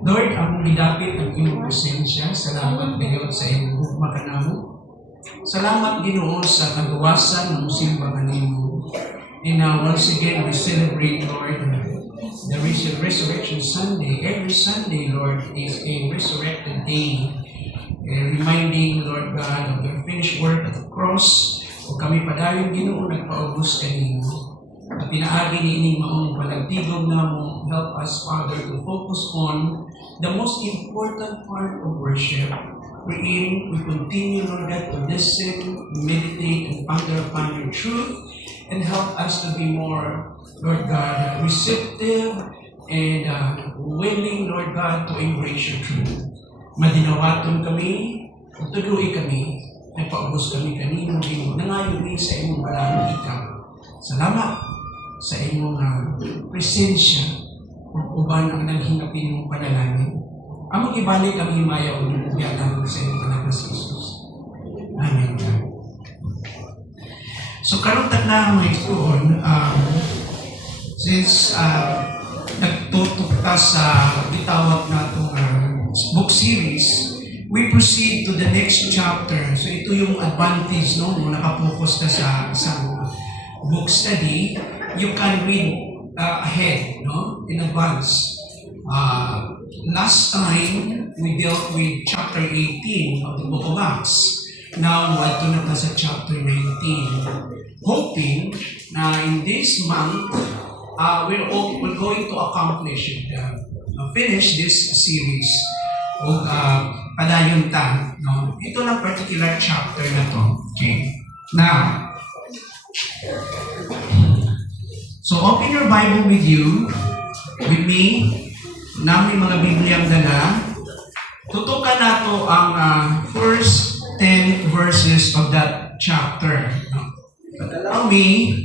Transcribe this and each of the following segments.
Lord, among gidapit ang inyong presensya. Salamat kayo sa inyong hukma kanamo. Salamat Ginoo sa kagawasan ng musimba kanimo. And once again, we celebrate, Lord, the Resurrection Sunday. Every Sunday, Lord, is a resurrected day. Reminding, Lord God, of your finished work at the cross. O kami padayon Ginoo, nagpaubos kanimo. At pinaagi ni ining maong palagtigog na mo, help us, Father, to focus on the most important part of worship, wherein we continue, Lord God, to listen, meditate, and ponder upon your truth, and help us to be more, Lord God, receptive and willing, Lord God, to embrace your truth. Madinawaton kami, tuloy kami, ay paubos kami kanino, nangayon din sa imong balang ikaw. Salamat sa imong presensya o uban ang naghinapin mong panalangin. Among ibalik ang himaya o lumubya lang sa imong anak na si Jesus. Amen. So karon na mga isuon, since nagtutok ta sa gitawag natong book series, we proceed to the next chapter. So ito yung advantage, no? Kung nakapokus ka sa isang book study, you can read ahead, no? In advance. Last time, we dealt with chapter 18 of the book of Acts. Now, ito na ta sa chapter 19. Hoping na in this month, we're going to accomplish it, finish this series of padayon ta, no? Ito na particular chapter na to. Okay. Now, so open your Bible with me, namin mga Bibliang dala. Tutukan nato ang first 10 verses of that chapter. But allow me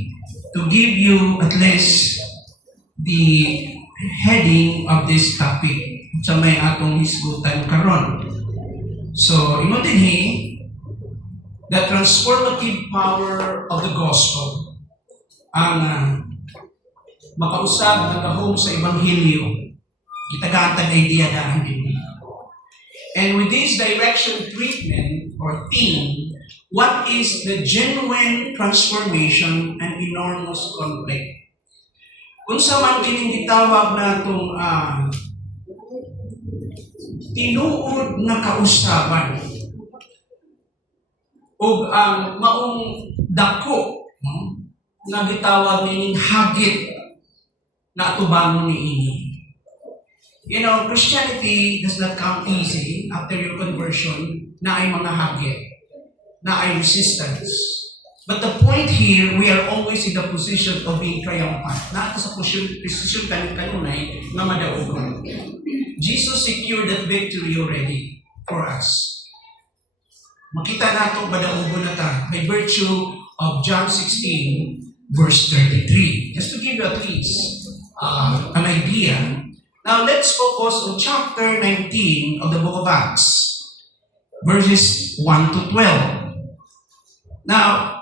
to give you at least the heading of this topic sa may atong hisgutan karon. So, imo dinhi, the transformative power of the gospel. Ang makausab na kahong sa Ebanghelyo, gitagatag idea daan din. And with this direction treatment or theme, what is the genuine transformation and enormous conflict? Kung sa man kining gitawag na itong tinuod na kausaban o ang maong dako na gitawag nining hagit na atubangon ni ini. You know, Christianity does not come easy after your conversion na ay mga hagit, na ay resistance. But the point here, we are always in the position of being triumphant. Not sa position kanunay na madaugon. Jesus secured that victory already for us. Makita nato madaugon na ta by virtue of John 16, verse 33. Just to give you at least an idea. Now, let's focus on chapter 19 of the book of Acts, verses 1 to 12. Now,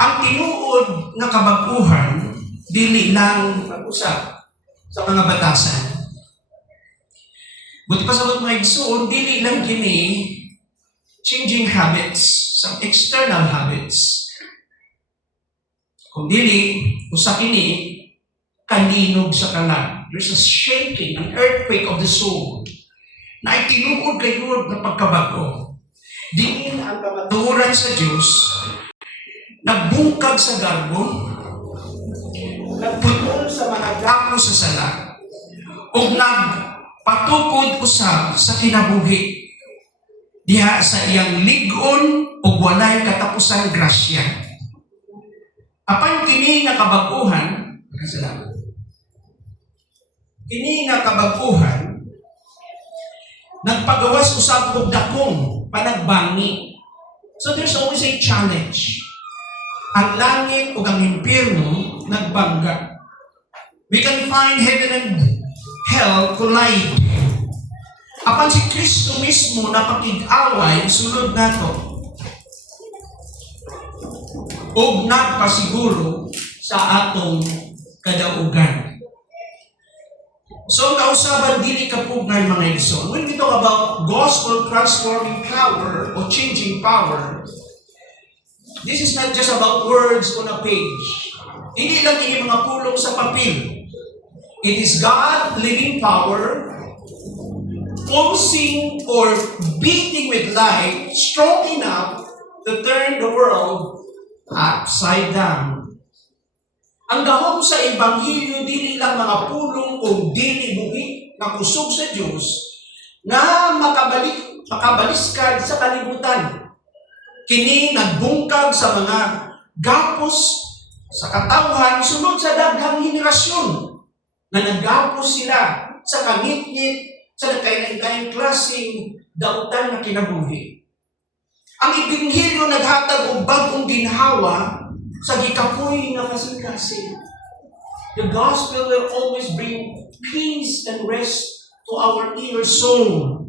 ang tinuod na kabaguhan, dili lang pag-usap sa mga batasan. Buti pa sa mga igsoon, dili lang kini changing habits, some external habits. Kung dili, usa kini kalinog sa kalag. There's a shaking, an earthquake of the soul na ay tinuod kayo na pagkabago. Diin ang kamaturan sa Diyos, nagbungkag sa garbo, nagputol sa mga dako sa sala, o nagpatukod usab sa kinabuhi, diha sa iyang ligon o walay katapusan grasya. Apan kini nga kabaguhan, kasalamat. Kini nga kabaguhan, nagpagawas usab og dakong panagbangi. So there's always a challenge. Ang langit o ang impyerno nagbangga. We can find heaven and hell collide. Apan si Kristo mismo napakig-away sulod nato. O nagpasiguro sa atong kadaugan. So, ang kausaban, dili kapugnay mga igsoon. When we talk about gospel transforming power or changing power, this is not just about words on a page. Hindi lang ini mga pulong sa papel. It is God living power, pulsing or beating with life, strong enough to turn the world upside down. Ang gahom sa Ebanghelyo, dili lang mga pulong o dili buhi na kusog sa Diyos na makabaliskad sa kalibutan. Kini nagbungkag sa mga gapos sa katawhan sunod sa daghang henerasyon na naggapos sila sa kangit-ngit sa nagkainang klaseng dautan na kinabuhi. Ang Ebanghelyo naghatag og bagong ginhawa sa gikapoy nga kasing-kasing. The gospel will always bring peace and rest to our inner soul.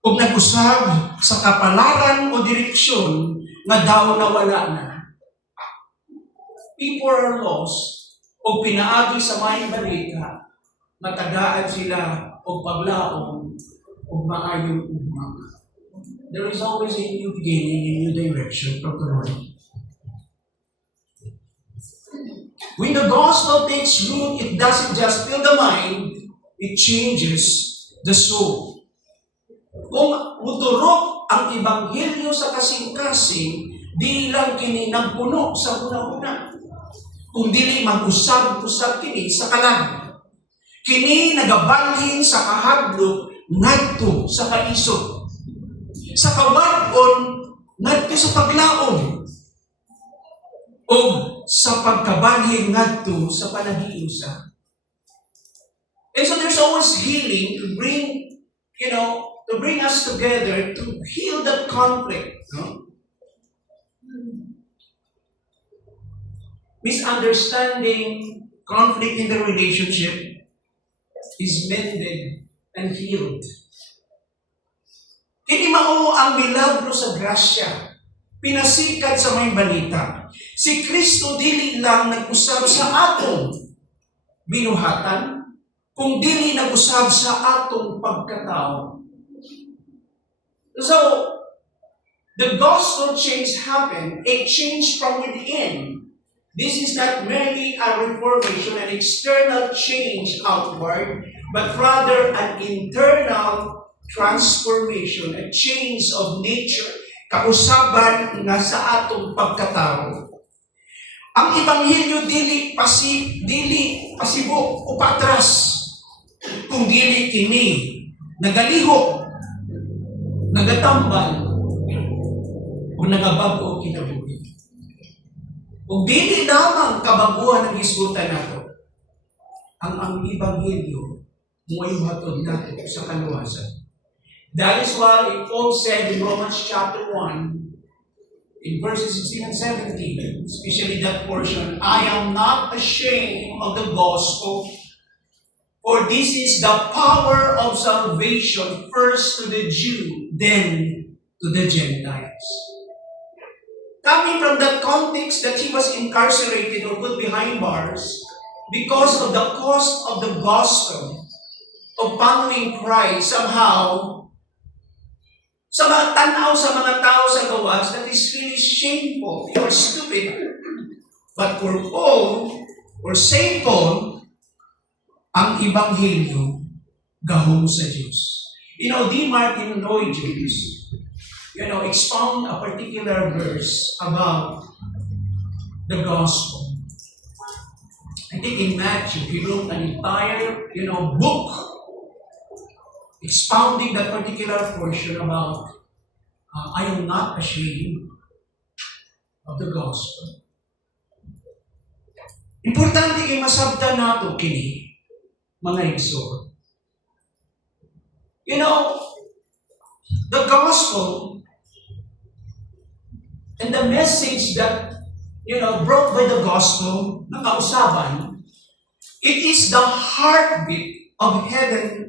Kung nag-usab sa kapalaran o direksyon nga daw nawala na. People are lost o pinaagi sa may balita, matagaan sila o paglaong o maayong ugma. There is always a new beginning, a new direction from the Lord. When the gospel takes root, it doesn't just fill the mind, it changes the soul. Kung muturok ang Ebanghelyo sa kasing-kasing, di lang kini nagpuno sa una-una. Kung dili mag-usab-usab kini sa kalag. Kini nagabalhin sa kahadlok ngadto sa kaisog. Sa kawad-on ngadto sa paglaom. O sa pagkabalhin ngadto sa panahiusa. And so there's always healing to bring us together to heal that conflict. No? Misunderstanding, conflict in the relationship is mended and healed. Kini mao ang milagro sa grasya. Pinasikat sa may balita. Si Kristo dili lang nag-usab sa atong binuhatan, kung dili nag-usab sa atong pagkatao. So, the gospel change happened. A change from within. This is not merely a reformation, an external change outward, but rather an internal transformation, a change of nature, kausaban nga sa atong pagkatao. Ang Ebanghelyo dili pasibo o patras, kung dili kini nagaliho, nagatambal, o nagabago kinabuhi. Kung dili lamang kabaguhan ang isgutan nato, ang Ebanghelyo muayuhatod nato sa kaluwasan. That is why Paul said in Romans chapter 1, in verses 16 and 17, especially that portion, I am not ashamed of the gospel, for this is the power of salvation, first to the Jew, then to the Gentiles. Coming from that context that he was incarcerated or put behind bars, because of the cost of the gospel, of following Christ, somehow, sa mga tanaw sa mga tao sa gawas, that is really shameful or stupid. But for Paul, or Saint Paul, ang Ebanghelyo, gahom sa Diyos. D. Martin Lloyd Jones, expound a particular verse about the gospel. I think in Matthew, he wrote an entire, book expounding that particular portion about I am not ashamed of the gospel. Importante kay masabtan nato kini, mga igsoon. The gospel and the message that brought by the gospel na kausaban, it is the heartbeat of heaven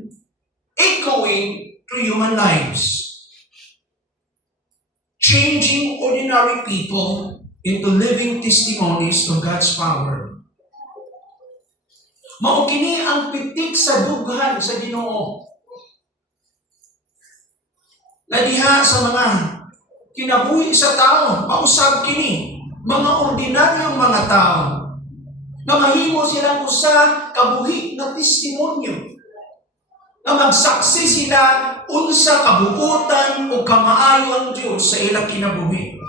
echoing to human lives, changing ordinary people into living testimonies of God's power. Mao kini ang pitik sa dughan sa Ginoo. Na diha sa mga kinabuhi sa tao, mausab kini mga ordinaryong mga tao na mahimo silang usa kabuhi na testimonyo, na magsaksi sila unsa kabuutan o kamaayo ang Dios sa ilang kinabuhi.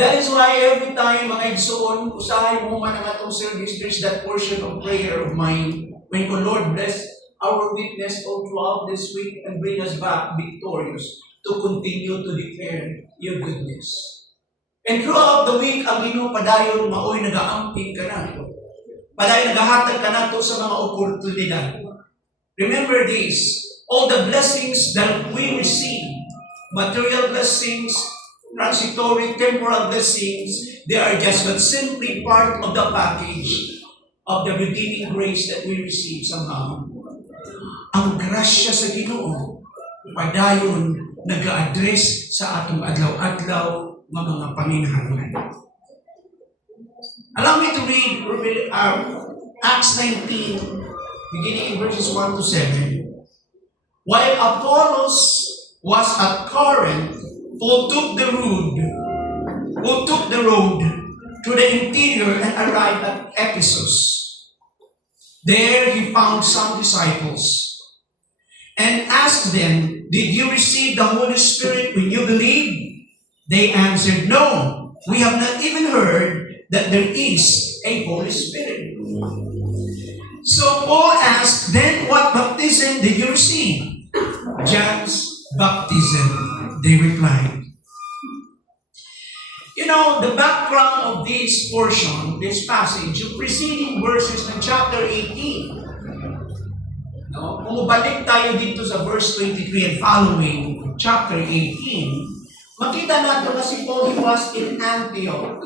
That is why every time mga igsoon, usahay mo man ang atong service, there's that portion of prayer of mine when, O Lord, bless our witness all throughout this week and bring us back victorious to continue to declare your goodness. And throughout the week, ang Ginoo padayon maoy nagaamping ka na. Padayon nagahatag ka na to sa mga oportunidad. Remember this, all the blessings that we receive, material blessings, transitory, temporal blessings, they are just but simply part of the package of the redeeming grace that we receive somehow. Ang grasya sa Ginoo, padayon nag-a-address sa atong adlaw-adlaw ng mga paminahanglan. Allow me to read Acts 19, beginning in verses 1 to 7. While Apollos was at Corinth, Paul took the road to the interior and arrived at Ephesus. There he found some disciples and asked them, "Did you receive the Holy Spirit when you believed?" They answered, "No, we have not even heard that there is a Holy Spirit." So Paul asked, "Then what baptism did you receive?" "John's baptism," they replied. You know, the background of this portion, this passage, yung preceding verses ng chapter 18. No? Kung balik tayo dito sa verse 23 and following chapter 18, makita natin na si Paul, he was in Antioch.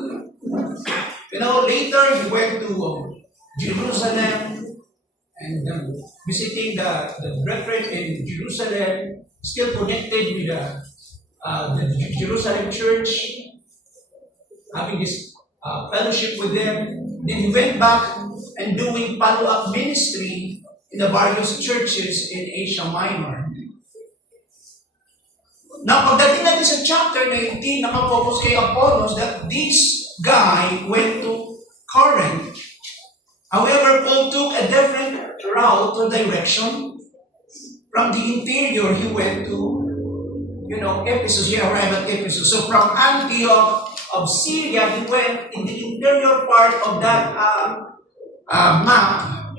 You know, later he went to Jerusalem and visiting the brethren in Jerusalem, still connected with the Jerusalem church, having this fellowship with them. Then he went back and doing follow-up ministry in the various churches in Asia Minor. Now, pagdating natin sa chapter 19, nakafocus kay Apollos that this guy went to Corinth. However, Paul took a different route or direction. From the interior, he went to, Ephesus. He arrived at Ephesus. So from Antioch of Syria, he went in the interior part of that map,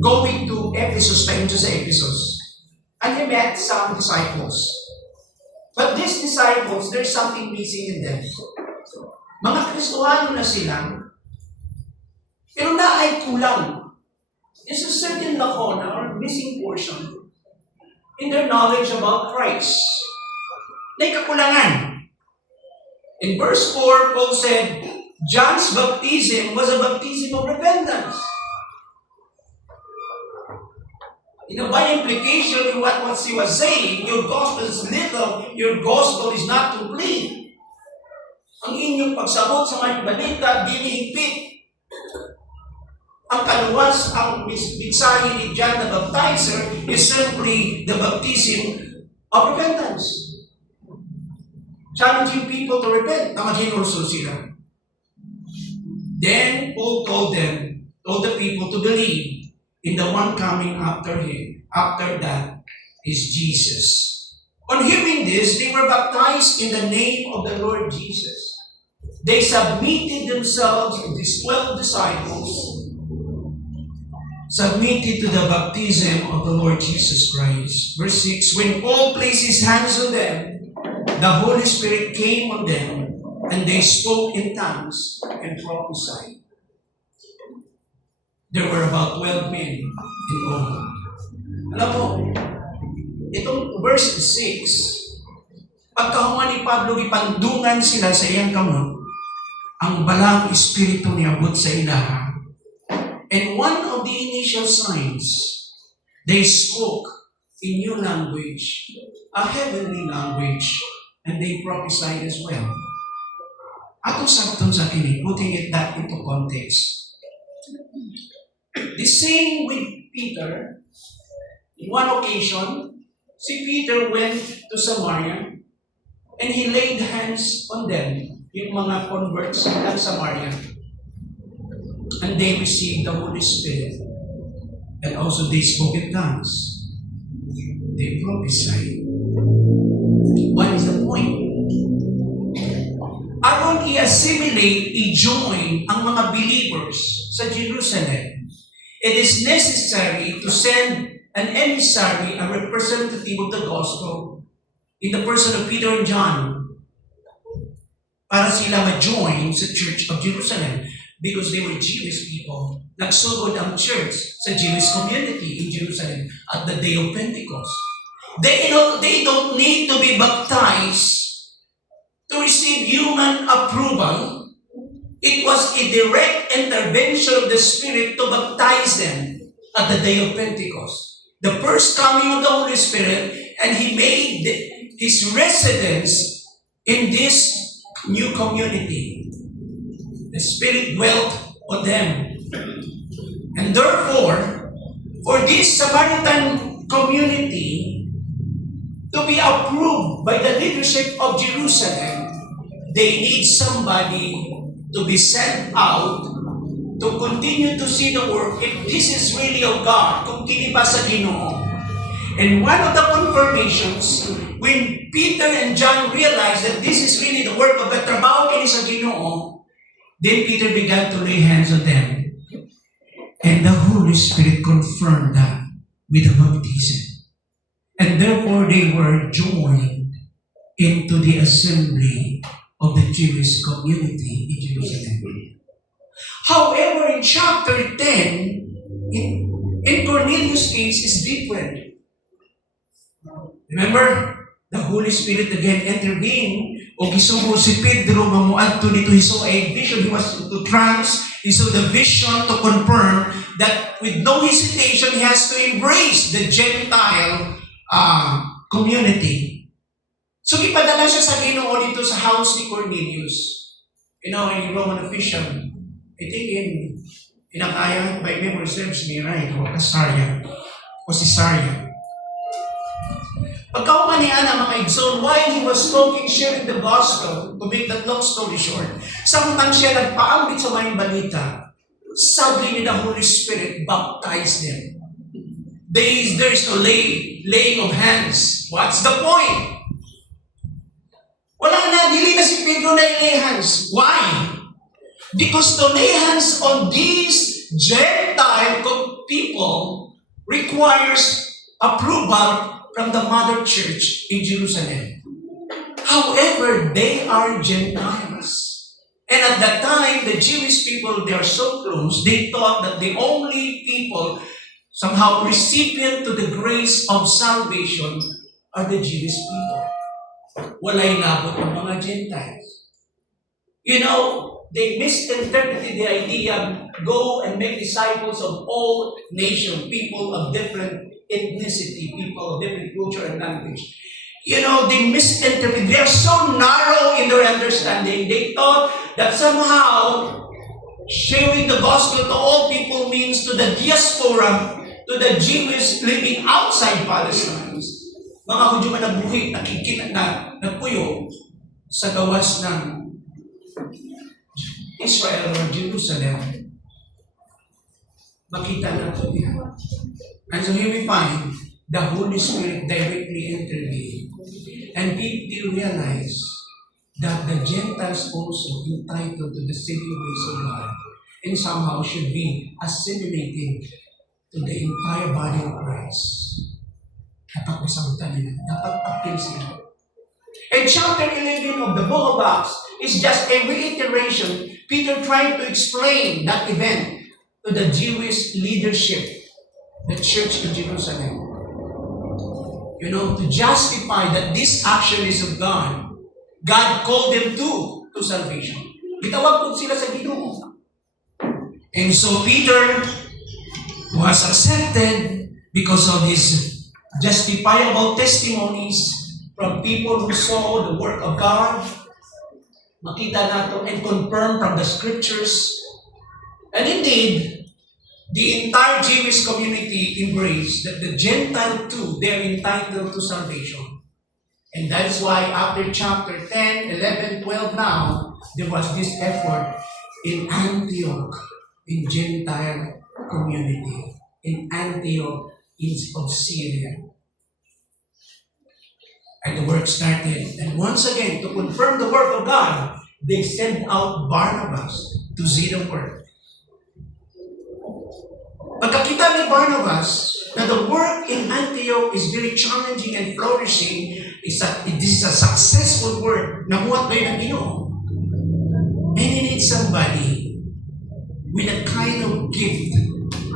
going to Ephesus, tayo sa Ephesus. And he met some disciples. But these disciples, there's something missing in them. Mga Kristohano na sila, pero na ay kulang. There's a certain lacuna or missing portion in their knowledge about Christ. May kakulangan. In verse 4, Paul said, John's baptism was a baptism of repentance. By implication, what he was saying, your gospel is little, your gospel is not complete. Ang inyong pagsabot sa mga balita, dinihigpit. Ang kaluwas, ang mensahe ni John the Baptizer is simply the baptism of repentance. Challenging people to repent. Nakaginurso sila. Then Paul told the people to believe in the one coming after him. After that is Jesus. On hearing this, they were baptized in the name of the Lord Jesus. They submitted themselves, these 12 disciples, submitted to the baptism of the Lord Jesus Christ. Verse 6, when Paul placed his hands on them, the Holy Spirit came on them, and they spoke in tongues and prophesied. There were about 12 men in all. Alam mo, itong verse 6, pagkahuman ni Pablo, ipandungan sila sa iyang kamot, ang balang espiritu niabot sa ilaha. And one of the initial signs, they spoke in new language, a heavenly language, and they prophesied as well. Atong sakton sa kini, putting it back into context. The same with Peter. In one occasion, si Peter went to Samaria and he laid hands on them, yung mga converts ng Samaria. And they received the Holy Spirit. And also they spoke in tongues. They prophesied. What is the point? Aron i-assimilate, i-join ang mga believers sa Jerusalem, it is necessary to send an emissary, a representative of the gospel, in the person of Peter and John, para sila ma-join sa Church of Jerusalem because they were Jewish people. Nagsugod ang church sa Jewish community in Jerusalem at the day of Pentecost. They don't need to be baptized to receive human approval. It was a direct intervention of the Spirit to baptize them at the day of Pentecost. The first coming of the Holy Spirit, and He made His residence in this new community. The Spirit dwelt on them. And therefore, for this Samaritan community to be approved by the leadership of Jerusalem, they need somebody to be sent out to continue to see the work if this is really of God, kung kini ba sa Ginoo. And one of the confirmations, when Peter and John realized that this is really the work of the trabaho kini sa Ginoo, then Peter began to lay hands on them. And the Holy Spirit confirmed that with the baptism. And therefore they were joined into the assembly of the Jewish community in Jerusalem. However, in chapter 10, in Cornelius' case is different. Remember, the Holy Spirit again intervened. O gisugo si Pedro mamuadto dito, he saw a vision. He was to trance. He saw the vision to confirm that with no hesitation, he has to embrace the Gentile community. So, ipadala siya sa Ginoo dito sa house ni Cornelius. You know, in Roman official, I think in Akaya, by memory serves me right, o Caesarea, o Caesarea. Pagkauman niya na mga igsoon, while he was talking, sharing the gospel, to make that long story short, samtang siya nagpaambit sa mga balita, sabi ni the Holy Spirit baptized them. There is no laying of hands. What's the point? Wala na, dili na si Pedro na i-lay hands. Why? Because to lay hands on these Gentile people requires approval from the mother church in Jerusalem. However, they are Gentiles. And at that time, the Jewish people, they are so close, they thought that the only people somehow recipient to the grace of salvation are the Jewish people. Walay nabot ng mga Gentiles. You know, they misinterpreted the idea, go and make disciples of all nations, people of different ethnicity, people of different culture and language. You know, they misinterpreted. They are so narrow in their understanding. They thought that somehow sharing the gospel to all people means to the diaspora, to the Jews living outside Palestine. Mga Hudyo man nabuhi, nakikita na nagpuyo sa gawas ng Israel or Jerusalem. Makita natin yan. And so here we find the Holy Spirit directly intervened. And people realize that the Gentiles also entitled to the saving grace of God and somehow should be assimilated to the entire body of Christ. Dapat masagutan nila. Dapat appeal sila. And chapter 11 of the book of Acts is just a reiteration. Peter tried to explain that event to the Jewish leadership, the church in Jerusalem. You know, to justify that this action is of God, God called them to salvation. Gitawag po sila sa Ginoo. And so Peter was accepted because of his justifiable testimonies from people who saw the work of God. Makita nato and confirmed from the scriptures. And indeed, the entire Jewish community embraced that the Gentile too, they're entitled to salvation. And that is why after chapter 10, 11, 12 now, there was this effort in Antioch, in Gentile community, in Antioch of Syria. And the work started. And once again, to confirm the work of God, they sent out Barnabas to see the work. Pagkakita ni Barnabas na the work in Antioch is very challenging and flourishing, this is a successful work, namuhat kayo ng Ginoo. And he needs somebody with a kind of gift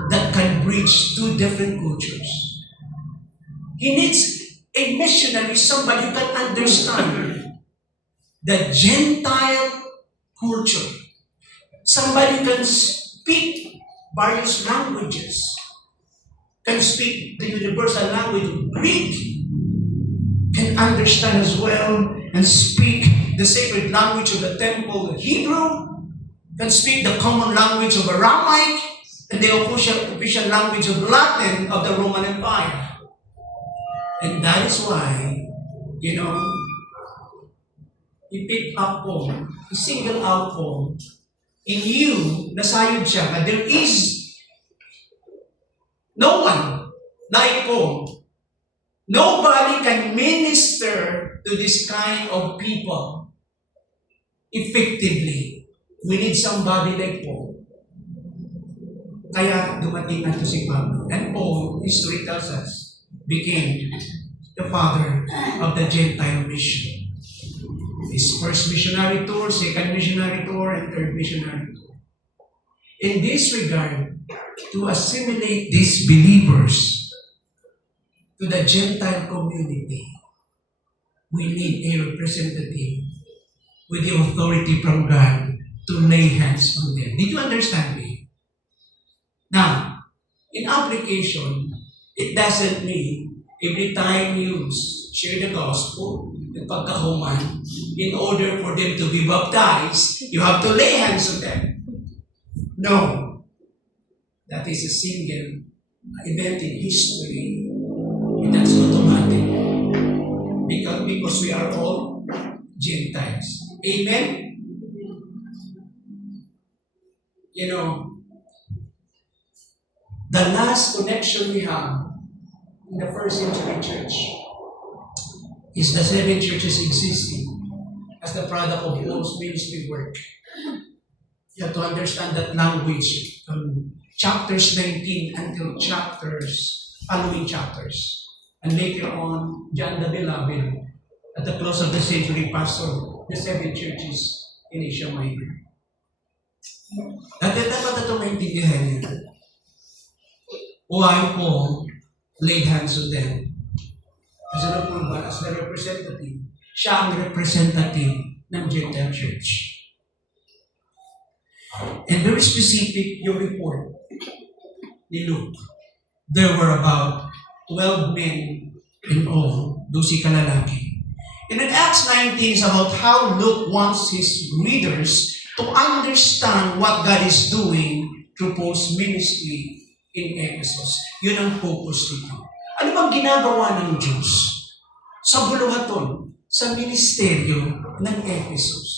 that can bridge two different cultures. He needs a missionary, somebody who can understand the Gentile culture. Somebody who can speak various languages, can speak the universal language of Greek, can understand as well and speak the sacred language of the temple, Hebrew, can speak the common language of Aramaic, and the official language of Latin of the Roman Empire. And that is why, he picked up Paul, he singled out Paul. In you, nasayod siya, but there is no one like Paul. Nobody can minister to this kind of people effectively. We need somebody like Paul. Kaya dumating na to si Pablo. And Paul, history tells us, became the father of the Gentile mission. His first missionary tour, second missionary tour, and third missionary tour. In this regard, to assimilate these believers to the Gentile community, we need a representative with the authority from God to lay hands on them. Did you understand me? Now, in application, it doesn't mean every time you share the gospel, the pagkahuman, in order for them to be baptized, you have to lay hands on them. No. That is a single event in history. And that's automatic. Because we are all Gentiles. Amen? The last connection we have in the first century church is the seven churches existing as the product of Paul's ministry work. You have to understand that language from chapters 19 until following chapters. And later on, John the Beloved, at the close of the century, pastored the seven churches in Asia Minor. Dapat ito maintindihan niyo. Why Paul laid hands on them? As an approval, as the representative, siya ang representative ng Gentile Church. And very specific yung report ni Luke. There were about 12 men in all, 12 kalalaki. And in Acts 19 is about how Luke wants his readers to understand what God is doing through Paul's ministry in Ephesus. Yun ang focus nito. Ano bang ginagawa ng Diyos sa buluhaton, sa ministeryo ng Ephesus?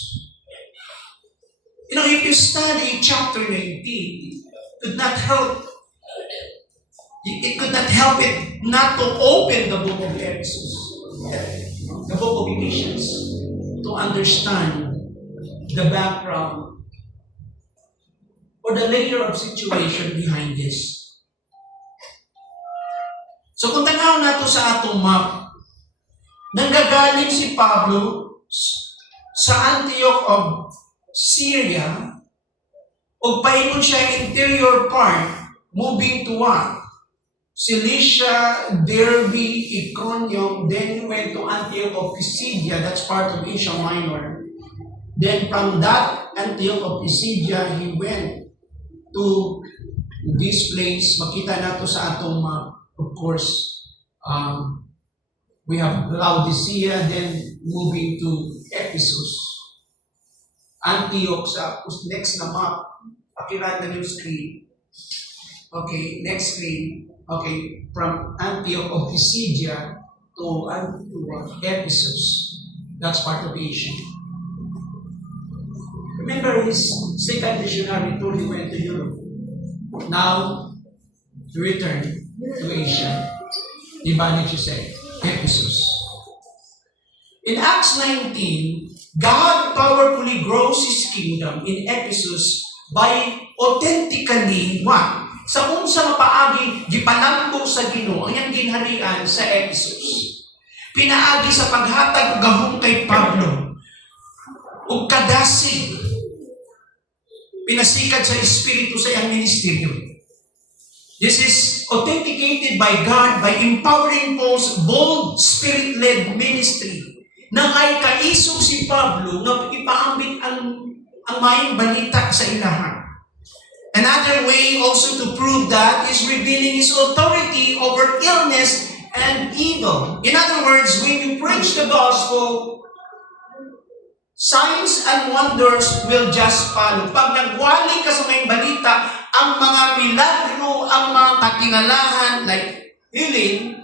If you study chapter 19, it could not help it not to open the book of Ephesus, the book of Ephesians, to understand the background or the layer of situation behind this. So kung tanaw nato sa atong map, nanggagaling si Pablo sa Antioch of Syria, o paingon siya interior part, moving to what? Cilicia, Derbe, Iconium, then he went to Antioch of Pisidia, that's part of Asia Minor. Then from that Antioch of Pisidia, he went to this place. Makita nato sa atong map. Of course, we have Laodicea, then moving to Ephesus. Antioch sa next na map, pakiran na yung screen. Okay, next screen. Okay, from Antioch of Pisidia to Ephesus. That's part of Asia. Remember his second missionary tour, he went to Europe. Now, he returned to Asia. He managed to say, Ephesus. In Acts 19, God powerfully grows His kingdom in Ephesus by authentically what? Sa unsang paagi, gipanangko sa Ginoo ang iyang ginharian sa Ephesus. Pinaagi sa paghatag og gahom kay Pablo ug kadasig pinasikat sa Espiritu sa iyang ministeryo. This is authenticated by God by empowering Paul's bold, spirit-led ministry na ay kaisog si Pablo nga ipaambit ang maayong balita sa ilahan. Another way also to prove that is revealing his authority over illness and evil. In other words, when you preach the gospel, signs and wonders will just follow. Pag nagwali ka sa may balita, ang mga milagro, ang mga katingalahan, like healing,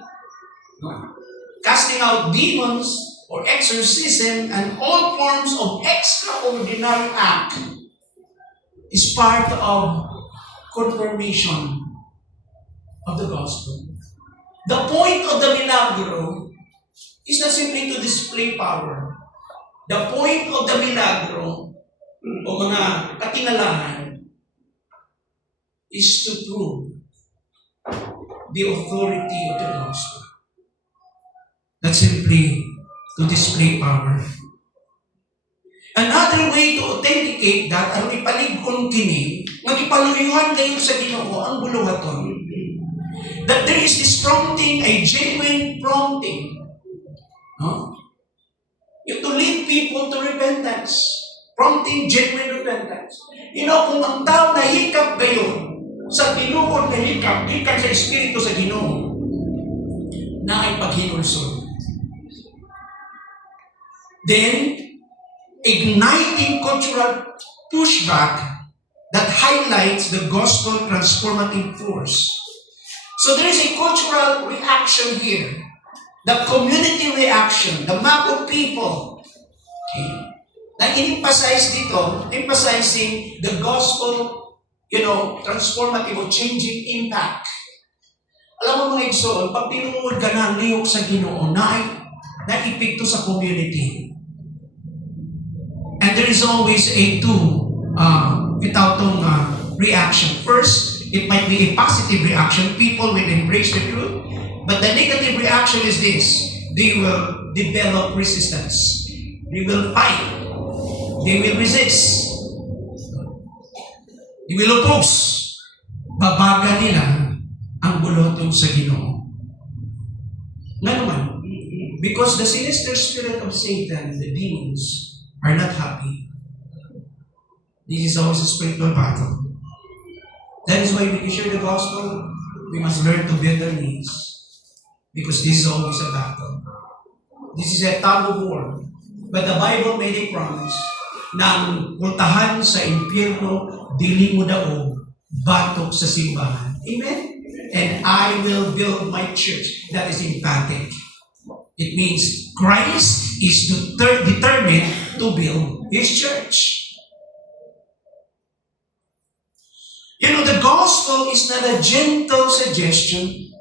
casting out demons, or exorcism, and all forms of extraordinary act is part of confirmation of the gospel. The point of the milagro is not simply to display power. The point of the milagro o mga katingalahan is to prove the authority of the gospel. Not simply to display power. Another way to authenticate that, ang ipalig-on kini, magipaluyuhan kayo sa Ginoo ang buluhaton. That there is this prompting, a genuine prompting. No? You to lead people to repentance. Prompting genuine repentance. You know, kung ang tao nahikap gayon, sa tinuod na hikap, hikap sa Espiritu sa Ginoo, na ay paghinulsol. Then, igniting cultural pushback that highlights the gospel transformative force. So there is a cultural reaction here. The community reaction, the map of people. Okay. Na in-emphasize dito, emphasizing the gospel, transformative or changing impact. Alam mo mga igsoon, pag tinungod ka na lihok sa Ginoo, naipikto sa community. And there is always a reaction. First, it might be a positive reaction. People will embrace the truth. But the negative reaction is this. They will develop resistance. They will fight. They will resist. They will oppose. Babaga nila ang bulotong sa Ginoo. Nga naman, because the sinister spirit of Satan, the demons, are not happy. This is always a spiritual battle. That is why when we share the gospel, we must learn to bend our knees. Because this is always a battle. This is a tug of war. But the Bible made a promise na ang puntahan sa impyerno, dili mo daog, batok sa simbahan. Amen? And I will build my church. That is emphatic. It means Christ is determined to build His church. The gospel is not a gentle suggestion,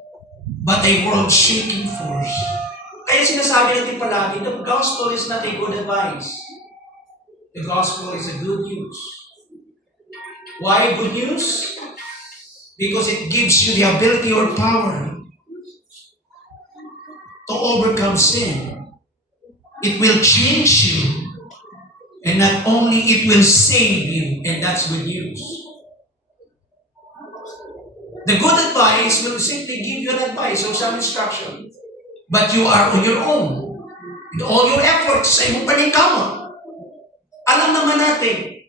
but a world-shaking force. Kaya sinasabi natin palagi, the gospel is not a good advice. The gospel is a good news. Why good news? Because it gives you the ability or power to overcome sin. It will change you. And not only it will save you, and that's good news. The good advice will simply give you an advice or some instruction. But you are on your own. With all your efforts sa imong paningkamot. Alam naman natin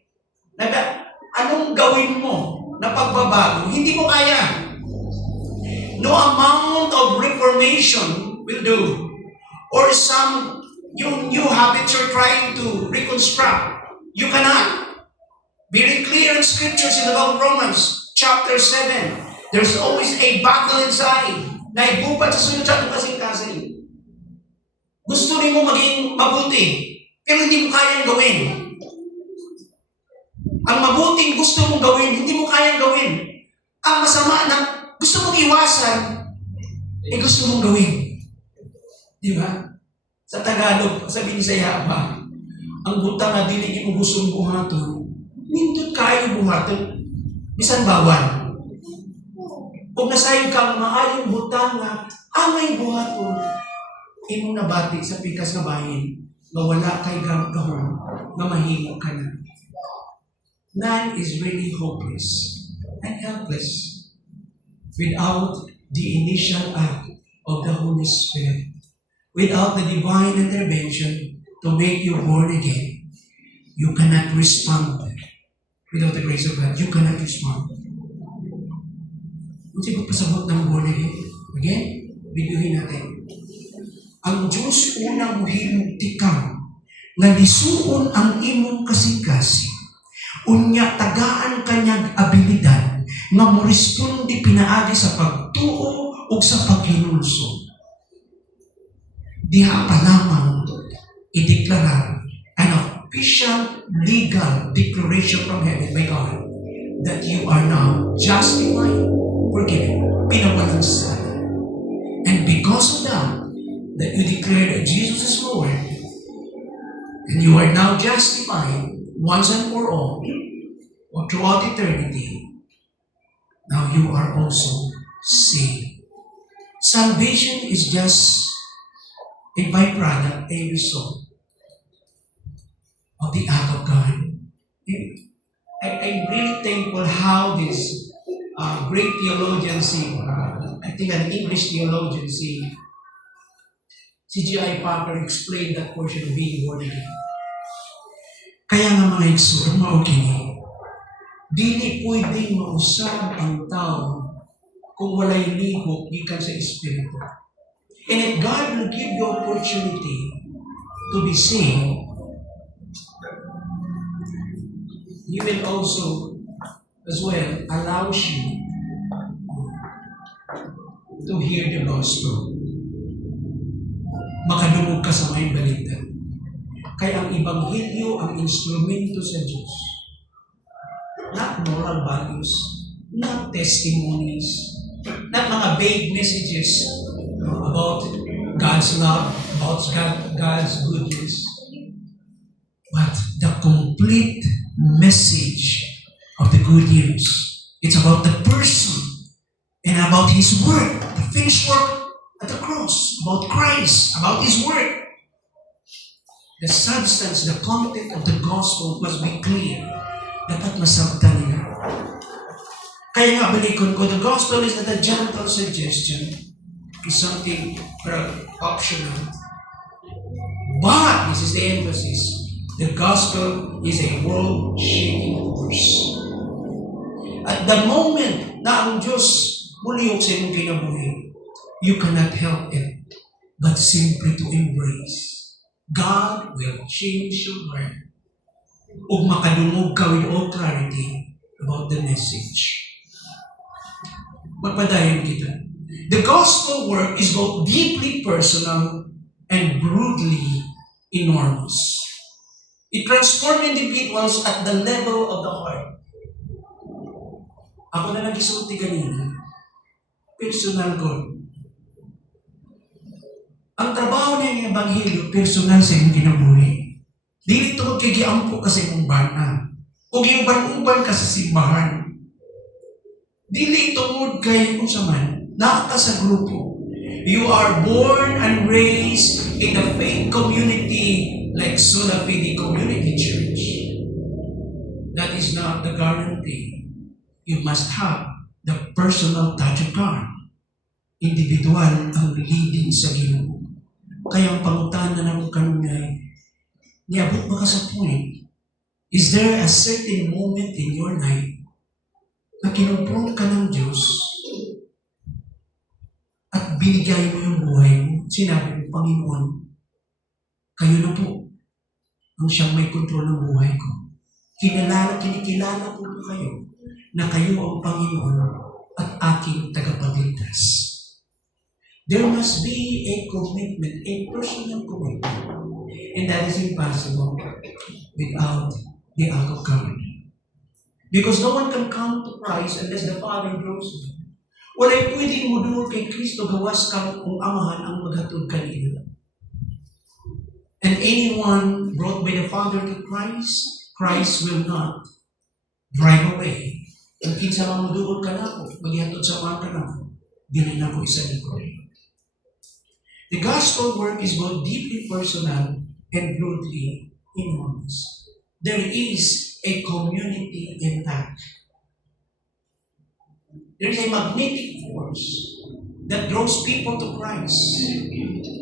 na anong gawin mo na pagbabago, hindi mo kaya. No amount of reformation will do. Or some new habits you're trying to reconstruct. You cannot. Very clear in scriptures in the book of Romans, chapter 7. There's always a battle inside na igupat sa sunod sa kasing-kasing. Gusto rin mo maging mabuti, pero hindi mo kayang gawin. Ang mabuting gusto mong gawin, hindi mo kayang gawin. Ang masama na gusto mong iwasan, gusto mong gawin. Di ba? Sa Tagalog, sabi ni Sayaba, ang buta na dili mo gustong buhaton, nindot kayo buhaton, bisan bawal. Kung nasayon kang maayong buta nga, amay buhaton, imong nabati sa pikas na bahin, nga wala kay gahom, nga mahimo ka na. Man is really hopeless and helpless without the initial act of the Holy Spirit. Without the divine intervention to make you born again, you cannot respond. Without the grace of God, you cannot respond. Kung sino pasabot ng born again? Again, videohin natin. Ang Diyos unang muhimong tikam, nga lisuon ang imong kasing-kasing, unya tagaan kanyang abilidad, nga mo respondi pinaagi sa pagtuo o sa paghinulso. Diha pa lamang ideklara an official legal declaration from heaven by God that you are now justified, forgiven, pinawalang sala. And because of that you declare that Jesus is Lord, and you are now justified once and for all, or throughout eternity, now you are also saved. Salvation is just a byproduct, a result of the act of God. I'm really thankful how this great theologian, I think an English theologian, C.G.I. Packer explained that portion of being born again. Kaya nga mga igsoon, maugini, dili pwedeng mausab ang tao kung walay lihok gikan sa Espiritu. And if God will give you opportunity to be saved, He will also, as well, allows you to hear the gospel. Makadungog ka sa may balita. Kaya ang Ebanghelyo ang instrumento sa Diyos. Not moral values, not testimonies, not mga vague messages about God's love, about God's goodness, but the complete message of the good news. It's about the person and about His work, the finished work at the cross, about Christ, about His work. The substance, the content of the gospel must be clear. Dapat masabtan nila. Kaya nga balikon ko, the gospel is not a gentle suggestion. It's something optional. But, this is the emphasis, the gospel is a world-shaking force. At the moment na ang Diyos muliyok sa iyong kinabuhi, you cannot help it but simply to embrace. God will change your heart ug makadungog ka with all clarity about the message. Magpadayon kita. The gospel work is both deeply personal and brutally enormous. It transforms individuals at the level of the heart. Ako na nag-isulti kanina. Personal God. Ang trabaho niya ng Ebanghelyo, personal sa iyong kinabuhi. Dili ito magkikiampo ka sa iyong bana. O giuban-uban ka sa simbahan. Dili ito mood kay kung saman. Naka sa grupo. You are born and raised in a faith community like Sola Fide Community Church. That is not the guarantee. You must have the personal touch of God. Individual ang leading sa Ginoo. Kaya ang pangutan na ng kanunay, niabot ba ka sa point? Is there a certain moment in your life na kinumpong ka ng Diyos at binigay mo yung buhay mo? Sinabi mo, Panginoon, kayo na po ang siyang may kontrol ng buhay ko. Kinikilala ko po kayo na kayo ang Panginoon at aking tagapagligtas. There must be a commitment, a personal commitment. And that is impossible without the act of God. Because no one can come to Christ unless the Father draws them. Wala'y pwedeng mudulog kay Kristo gawas kang kung amahan ang maghatod kanina. And anyone brought by the Father to Christ, Christ will not drive away. Kung kinsa mang mudulog ka na ako, maghihatod sa mga ka na ako, dili na ko isa ko. The gospel work is both deeply personal and brutally enormous. There is a community impact. There is a magnetic force that draws people to Christ.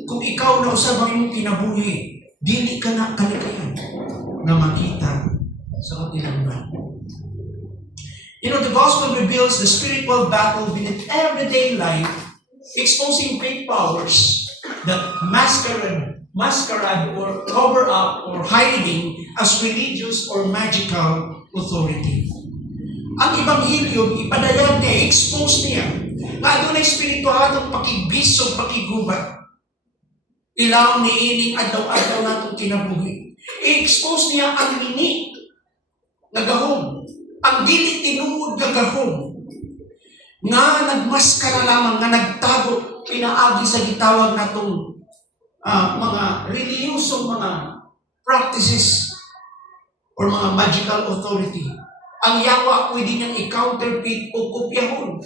Kung ikaw na usab ang iyong kinabuhi, dili ka na kalikayan na makita sa katilang ba. You know, the gospel reveals the spiritual battle beneath everyday life, exposing great powers that masquerade or cover up or hiding as religious or magical authority. Ang Ebanghelyo, ipadayag niya, expose niya, na doon ay spiritualong pakibisog, pakigubat. Ilaw ni ining adlaw-adlaw natong kinabuhi. I-expose niya ang lini na gahom, ang dili tinuod na gahom, nga nagmaskara lamang, nga nagtago, pinaagi sa gitawag natong mga reliyosong mga practices or mga magical authority. Ang yawa pwede niyang i-counterfeit o kopyahon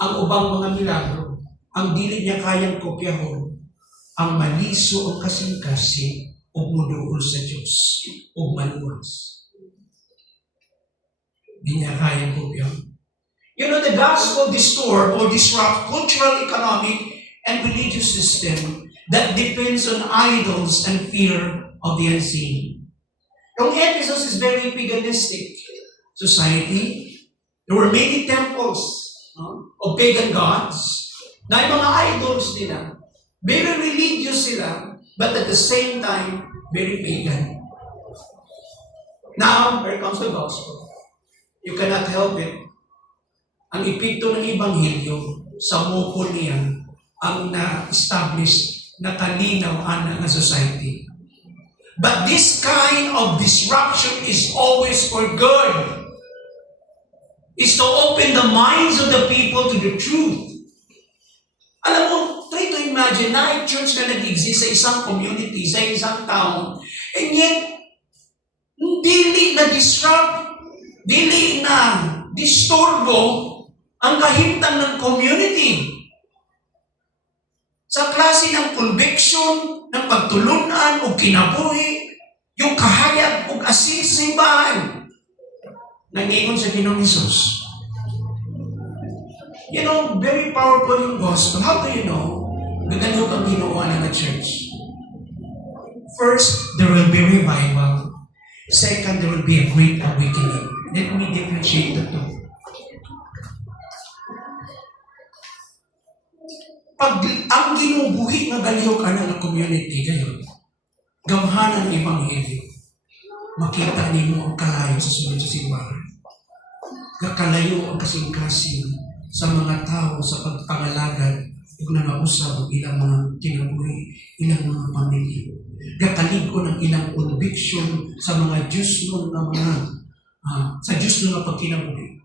ang ubang mga milagro. Ang dili niya kayang kopyahon ang maliso o kasing-kasing o muduol sa Diyos o maluwas. Hindi niya kayang kopyahon. You know, the gospel distort or disrupt cultural, economic, and religious system that depends on idols and fear of the unseen. Yung Ephesus is very paganistic society. There were many temples of pagan gods na yung mga idols nila. Very religious sila, but at the same time, very pagan. Now, here comes the gospel. You cannot help it. Ang epekto ng Ebanghelyo sa mukol niya ang na-establish na kalinaw ang society. But this kind of disruption is always for good. It's to open the minds of the people to the truth. Alam mo, try to imagine na ay church na nag-exist sa isang community, sa isang town, and yet, dili na disrupt, dili na disturbo ang kahimtang ng community. Sa klase ng conviction, ng pagtulunan o kinabuhi, yung kahayag o asin sa simbahan, nangingon sa Ginoong Hesus. You know, very powerful yung gospel. How do you know? Gaganyo kang Ginoo na church. First, there will be revival. Second, there will be a great awakening. Let me differentiate the two. Pag ang ginubuhi na galihok ng community ngayon, gamhanan ng Ebanghelyo, makita nimo ang kalayo sa sunod sa simbahan. Kakalayo ang kasing-kasing sa mga tao sa pagpangalagad ug nangausab ang ilang mga kinabuhi, ilang mga pamilya. Gakalig ko ng ilang conviction sa mga Diyos nun na mga sa Diyos nun na pagkinabuhi.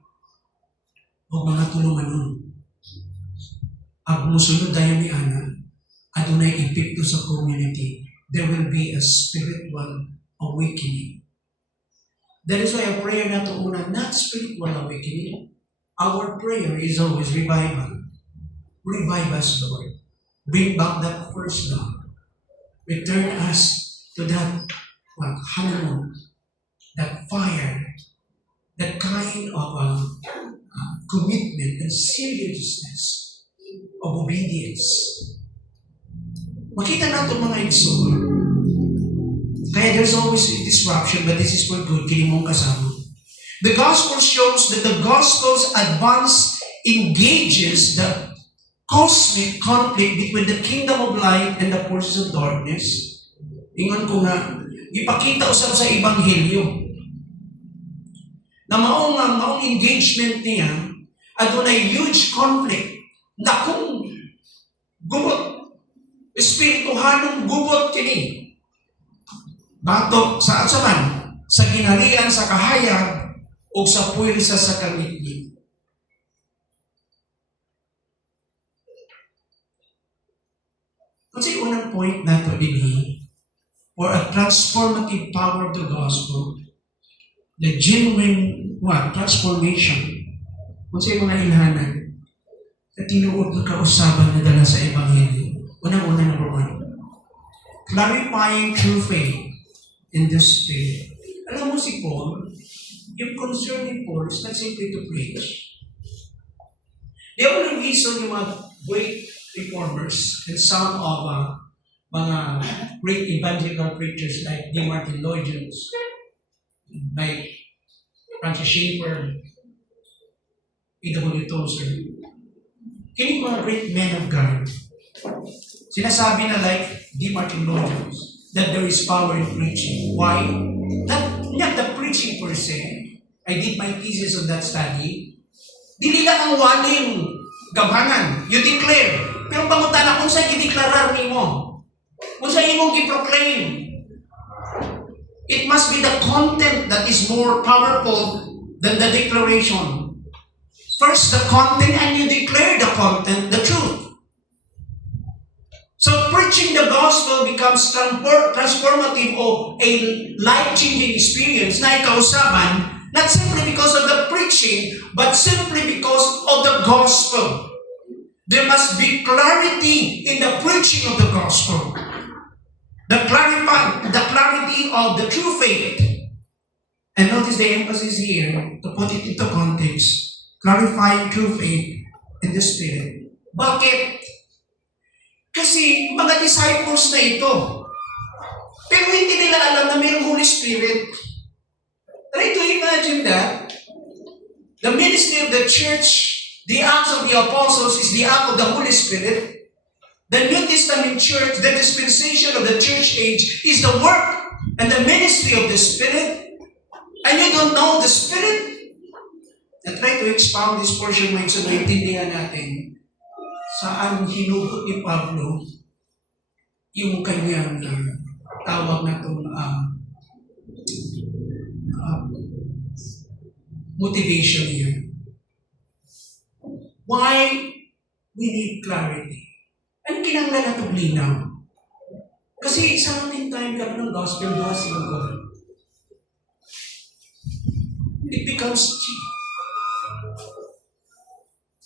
O mga tulungan nun. Ang musunod dayon ni Ana, adunay epekto sa community. There will be a spiritual awakening. That is why our prayer nato una, not spiritual awakening. Our prayer is always revival. Revive us, Lord. Bring back that first love. Return us to that honeymoon, that fire, that kind of commitment and seriousness of obedience. Makita natin mga igsoon. Kaya there's always a disruption, but this is for good. Kini mong kasama. The gospel shows that the gospel's advance engages the cosmic conflict between the kingdom of light and the forces of darkness. Ingon ko nga, ipakita usab sa Ebanghelyo na maong engagement niya adunay huge conflict na kung gubot, espirituhanong gubot kini. Batok sa atsaman, sa ginharian sa kahayag, o sa puwersa sa kangitgit. Kasi unang point nato din, for a transformative power of the gospel, the genuine transformation. Kung sa mga ilhanan, na tinuod na kausaban na dala sa Ebanghelyo. Unang-una number 1. Clarifying true faith in the Spirit. Alam mo si Paul, yung concern ni Paul is not simply to preach. The only reason yung mga great reformers and some of mga great evangelical preachers like D. Martin Lloyd Jones, like Francis Schaeffer, E.W. Tozer, kini mga great men of God, sinasabi na like D. Martin Lloyd Jones, that there is power in preaching. Why? Not the preaching per se. I did my thesis on that study. Dili lang ang waling gabanan. You declare. Pero pangutana kung saan i-deklarar nimo. Kung saan imong i-proclaim. It must be the content that is more powerful than the declaration. First the content, and you declare the content, the truth. So preaching the gospel becomes transformative o a life-changing experience na ikausaban, not simply because of the preaching, but simply because of the gospel. There must be clarity in the preaching of the gospel. The clarity of the true faith. And notice the emphasis here, to put it into context, clarifying true faith in the Spirit. Bakit? Kasi mga disciples na ito. Pero hindi nila alam na mayroong Holy Spirit. Try to imagine that. The ministry of the church, the acts of the apostles, is the act of the Holy Spirit. The New Testament church, the dispensation of the church age, is the work and the ministry of the Spirit. And you don't know the Spirit? And try to expound this portion mo so maintindihan natin saan hinugot ni Pablo yung kanyang tawag na itong motivation niya. Why we need clarity? Ano kinanglan na itong linaw? Kasi sa ating time kami ng gospel was yung God. It becomes cheap.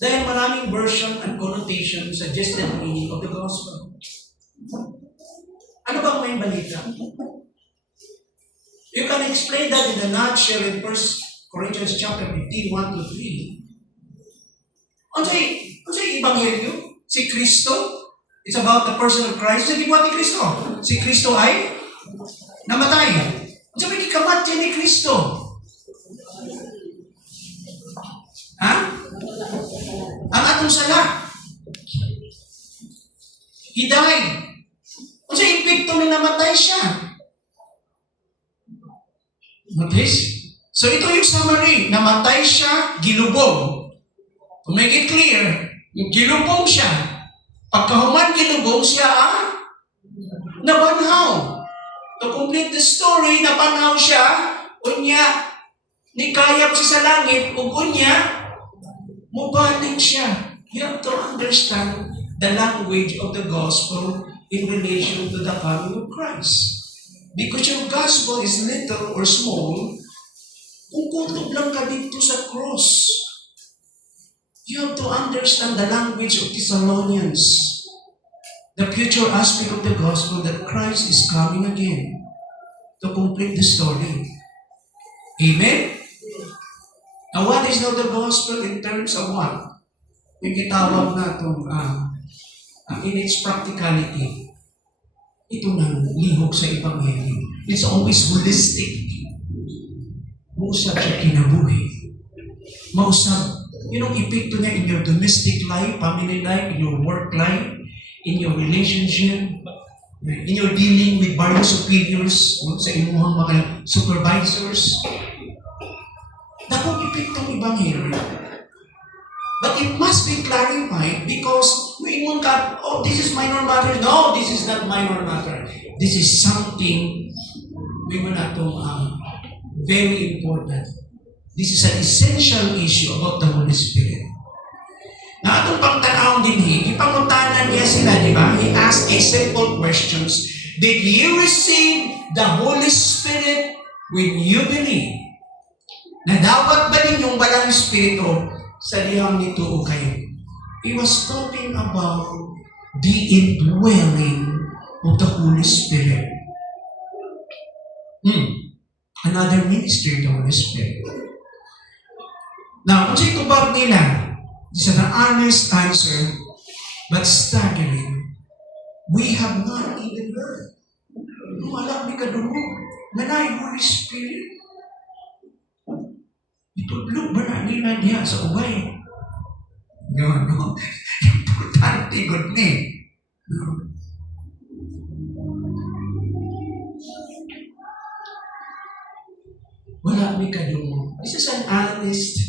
Dahil maraming version and connotation suggested meaning of the gospel. Ano bang may balita? You can explain that in a nutshell in 1 Corinthians chapter 15, 1 to 3. Ano sa Ebanghelyo? Si Kristo? It's about the person of Christ. Sa gibuhat ni Kristo? Si Kristo ay namatay. Ano sa may kikamatya ni Kristo? Ha? Ang atong sala. He died. Kung sa epekto na namatay siya. Notice? So ito yung summary. Namatay siya, ginubog. To make it clear, yung ginubog siya. Pagkahuman ginubog siya, nabanhaw. To complete the story, nabanhaw siya, unya, nikayap siya sa langit, unya, mubalik siya. You have to understand the language of the gospel in relation to the coming of Christ. Because your gospel is little or small, kung kutob lang ka dito sa cross. You have to understand the language of Thessalonians. The future aspect of the gospel that Christ is coming again to complete the story. Amen? Now, what is now the gospel in terms of what? Yung kitawag na itong in its practicality. Ito na lihok sa Ebanghelyo. It's always holistic. Mausap siya kinabuhi. Mausap. Yun ang epekto niya in your domestic life, family life, in your work life, in your relationship, in your dealing with various superiors, sa imuhang mga supervisors. Dakong epektong Ebanghelyo. But it must be clarified because ingon ka, oh, this is minor matter. No, this is not minor matter. This is something very important. This is an essential issue about the Holy Spirit. Na atong pagtanawang din, ipangutanan niya sila, di ba? He asked a simple questions. Did you receive the Holy Spirit when you believe? Nadawat ba ninyong walang Espiritu sa dihang nito kayo? He was talking about the indwelling of the Holy Spirit. Another ministry of the Holy Spirit. Now, kung sa'yo tubag nila, this is an honest answer, but staggering. We have not even heard. Wala ni kadulog. Nanay Holy Spirit. Itudlog ba na nila niya sa ubay? No. Importante good ni. No. Wala ni kadulog. This is an honest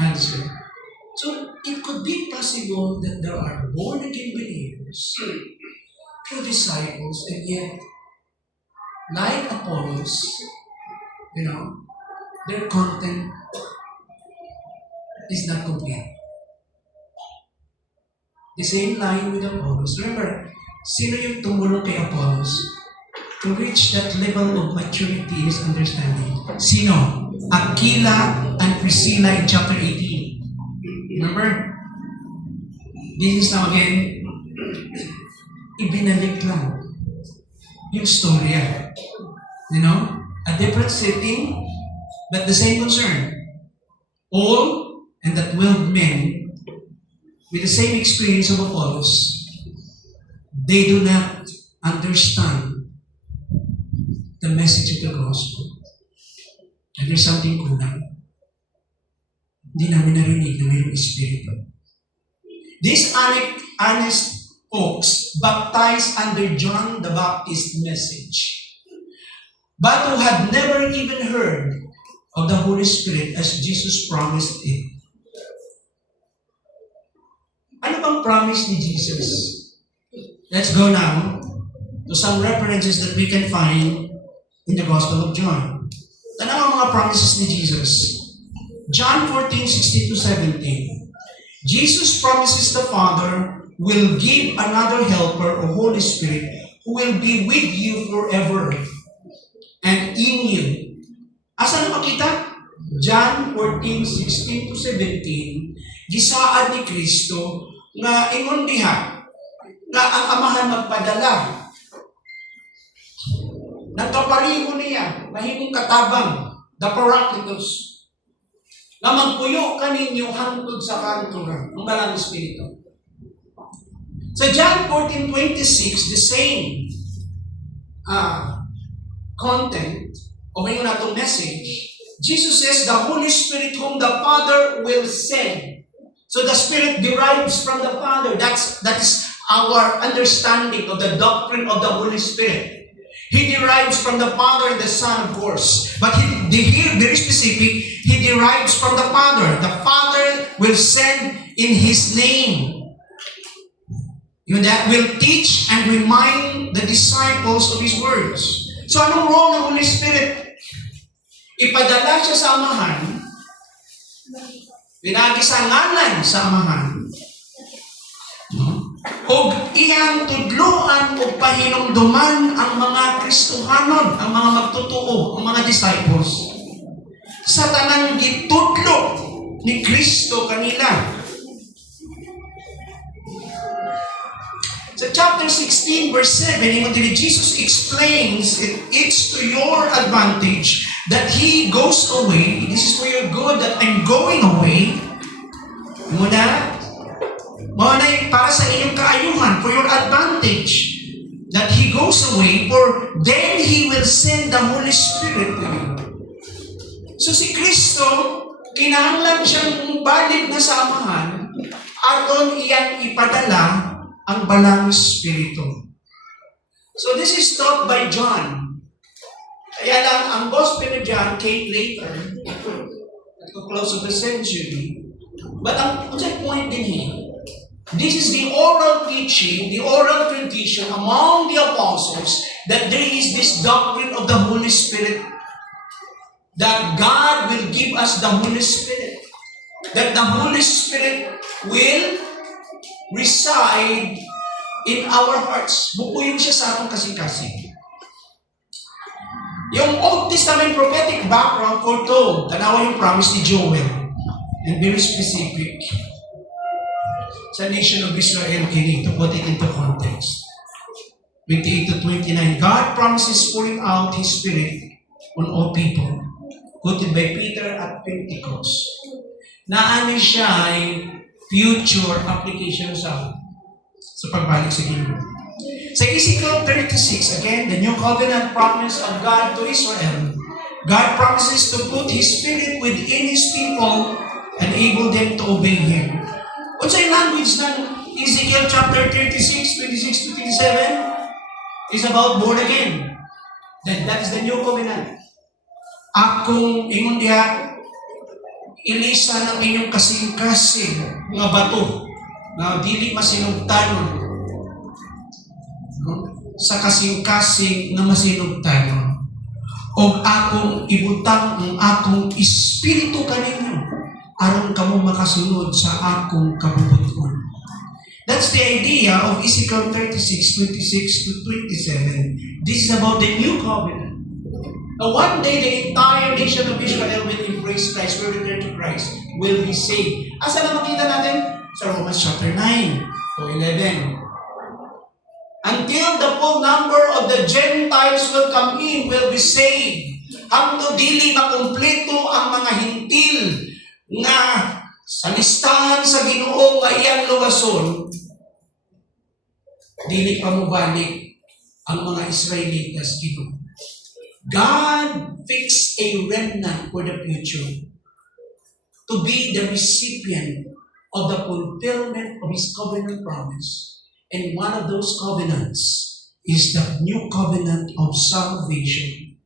answer. So, it could be possible that there are born-again believers, true disciples, and yet, like Apollos, their content is not complete. The same line with Apollos. Remember, sino yung tumulong kay Apollos to reach that level of maturity in his understanding? Sino? Aquila and Priscilla in chapter 18. Remember? This is now again, ibinalik lang yung storya. A different setting, but the same concern. All and that 12 men with the same experience of Apollos, they do not understand the message of the gospel. And there's something kulang. Hindi namin narinig na mayroong Espiritu. These honest folks baptized under John the Baptist message, but who had never even heard of the Holy Spirit as Jesus promised it. Ano bang promise ni Jesus? Let's go now to some references that we can find in the Gospel of John. Tanaw ang mga promises ni Jesus. John 14:16-17. Jesus promises the Father will give another helper, or Holy Spirit, who will be with you forever and in you. Asa na makita? John 14:16-17. Gisaad ni Kristo nga ingon diha nga ang Amahan magpadala. Nagkapariho niya, mahimong katabang, the Paracletos, na magpuyo kaninyo hangtod sa kanturan, ang Balang Espiritu. Sa John 14:26, the same content of yung natong message, Jesus says, the Holy Spirit whom the Father will send. So the Spirit derives from the Father. That is our understanding of the doctrine of the Holy Spirit. He derives from the Father and the Son, of course. But here, very specific, He derives from the Father. The Father will send in His name. That will teach and remind the disciples of His words. So anong role ng Holy Spirit? Ipadala siya sa Amahan, pinagisangalan sa Amahan, o iyang tudloan o pahinumduman ang mga Kristohanon, ang mga magtutuo, ang mga disciples, sa tanang gitudlo ni Kristo kanila. Sa chapter 16, verse 7, Jesus explains it's to your advantage that He goes away. This is for your good that I'm going away. Muna para sa inyong kaayuhan, for your advantage, that He goes away, for then He will send the Holy Spirit to you. So si Kristo, kinahanglan siyang balik na sa Amahan, aron iyang ipadala ang Balang Espiritu. So this is taught by John. Kaya lang, ang Gospel of John came later, at the close of the century, But what's the point din here? This is the oral teaching, the oral tradition among the apostles that there is this doctrine of the Holy Spirit. That God will give us the Holy Spirit. That the Holy Spirit will reside in our hearts. Bukuyin siya sa atong kasing-kasing. Yung Old Testament prophetic background foretold, tanawa yung promise ni Joel, and very specific, sa nation of Israel, kinig, to put it into context. 28 to 29, God promises pouring out His Spirit on all people, quoted by Peter at Pentecost. Naano siya ay future application sa pagbalik sa Ginoo. Sa Ezekiel 36, again, the new covenant promise of God to Israel, God promises to put His Spirit within His people and enable them to obey Him. What's yung language ng Ezekiel chapter 36, 26 to 27? Is about born again. That is the new covenant. Akong ingon diha, ilisa ng inyong kasing-kasing mga bato na dili masinugtanon sa kasing-kasing na masinugtanon. O akong ibutang ang akong espiritu kaninyo aron kamo makasunod sa akong kabubuton. That's the idea of Ezekiel 36, 26 to 27. This is about the new covenant. Now one day, the entire nation of Israel will embrace Christ, will return to Christ, will be saved. Asa na makita natin? Sa Romans chapter 9 to 11. Until the full number of the Gentiles will come in, will be saved. Hangtod dili makumpleto ang mga hintil nga sa listahan sa Ginoo nga iyang luwason, dili pa mubalik ang mga Israelitas Ginoo. God fixed a remnant for the future to be the recipient of the fulfillment of His covenant promise. And one of those covenants is the new covenant of salvation.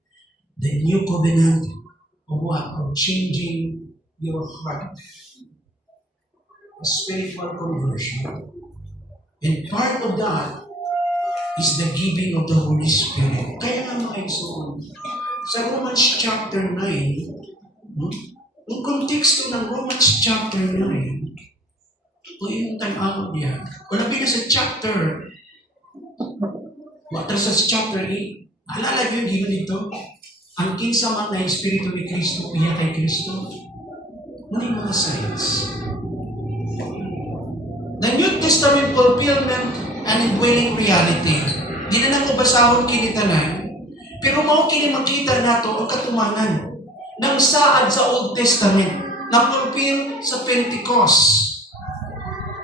The new covenant of what? Of changing your heart. A spiritual conversion. And part of that is the giving of the Holy Spirit. Kaya nga mga isuon, sa Romans chapter 9, yung konteksto ng Romans chapter 9, o yung time-out niya, wala na sa chapter, sa chapter 8, alala nyo yung dito, ang kinsa man na Espiritu ni Kristo, iya kay Kristo, may mga signs. The New Testament fulfillment and indwelling reality. Di na nang ubasahon kinitanan, pero mao kini makita nato ang katumanan ng saad sa Old Testament na fulfill sa Pentecost.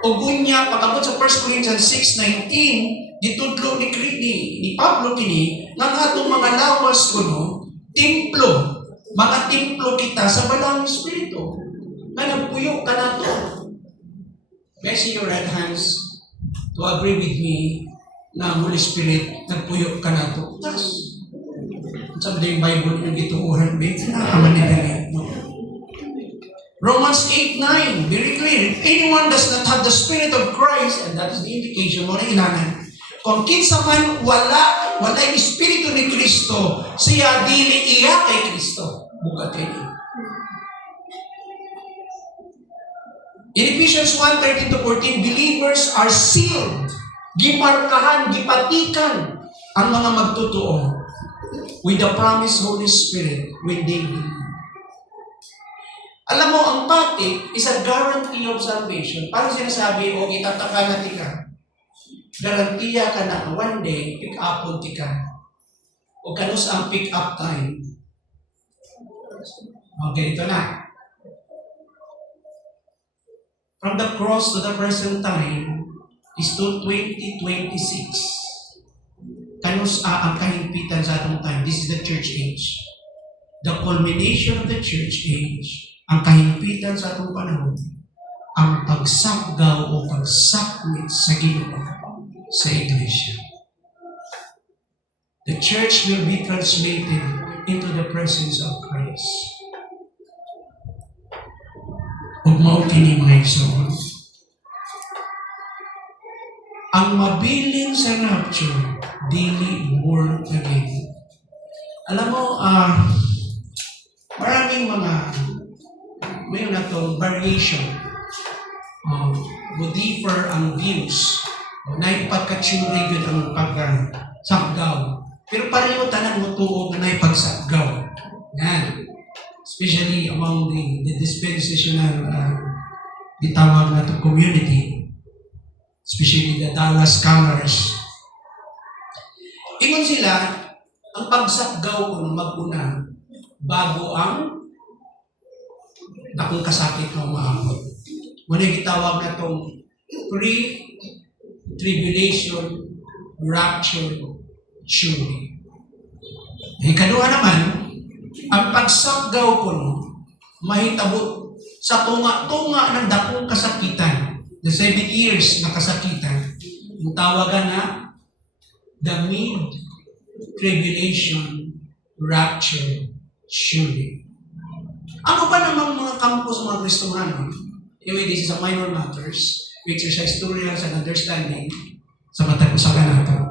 O gunya, pag-abot sa 1 Corinthians 6:19, ditudlo ni Pablo kini, ng atong mga lawas kuno, templo, mga templo kita sa Balang Espiritu, na nagpuyo ka na to. May see your right hands to agree with me na Holy Spirit, nagpuyo ka na to. Tapos, sabi na yung Bible yung gituuhan, nakakaman ni Galit. Romans 8:9, very clear. If anyone does not have the Spirit of Christ, and that is the indication mo na ilangan, kung kinsa man wala yung Espiritu ni Kristo, siya dili iya kay Kristo. Bukat kay niya. In Ephesians 1:13-14, believers are sealed, gimarkahan, gipatikan ang mga magtotoo with the promised Holy Spirit when they believe. Alam mo, ang patik is a guarantee of salvation. Parang sinasabi, o itataka na tika. Garantiya ka na one day, pick up on tika. O kanus ang pick up time. Okay, ito na. From the cross to the present time is to 2026. Kanus ang kahimpitan sa atong time. This is the church age. The culmination of the church age, ang kahimpitan sa atong panahon, ang pagsapgaw o pagsakwit sa Ginoo sa iglesia. The church will be translated into the presence of Christ. ug mao kini mga igsoon. Ang mabilin sa rapture, dili born again. Alam mo, maraming may na itong variation. Differ ang views. Naipagkatsuri yun ang pagsakgaw. Pero pareho tanan mo tuog na naipagsakgaw. Yan. Especially among the dispensational itawag na to community. Especially the Dallas Scholars. Ingon sila, ang pagsakgaw ko mag-una bago ang dakong kasakit ng maabot. Muna gitawag na itong pre-tribulation rapture surely. Ikaduha naman, ang pagsakgaw ko mahitabot sa tunga-tunga ng dakong kasakitan. The 7 years na kasakitan, ang tawagan na the mid-tribulation rapture surely. Ano ba namang mga kampo sa mga Kristohano? Anyway, this is a minor matters. We exercise tolerance and understanding sa matag-usapan nato.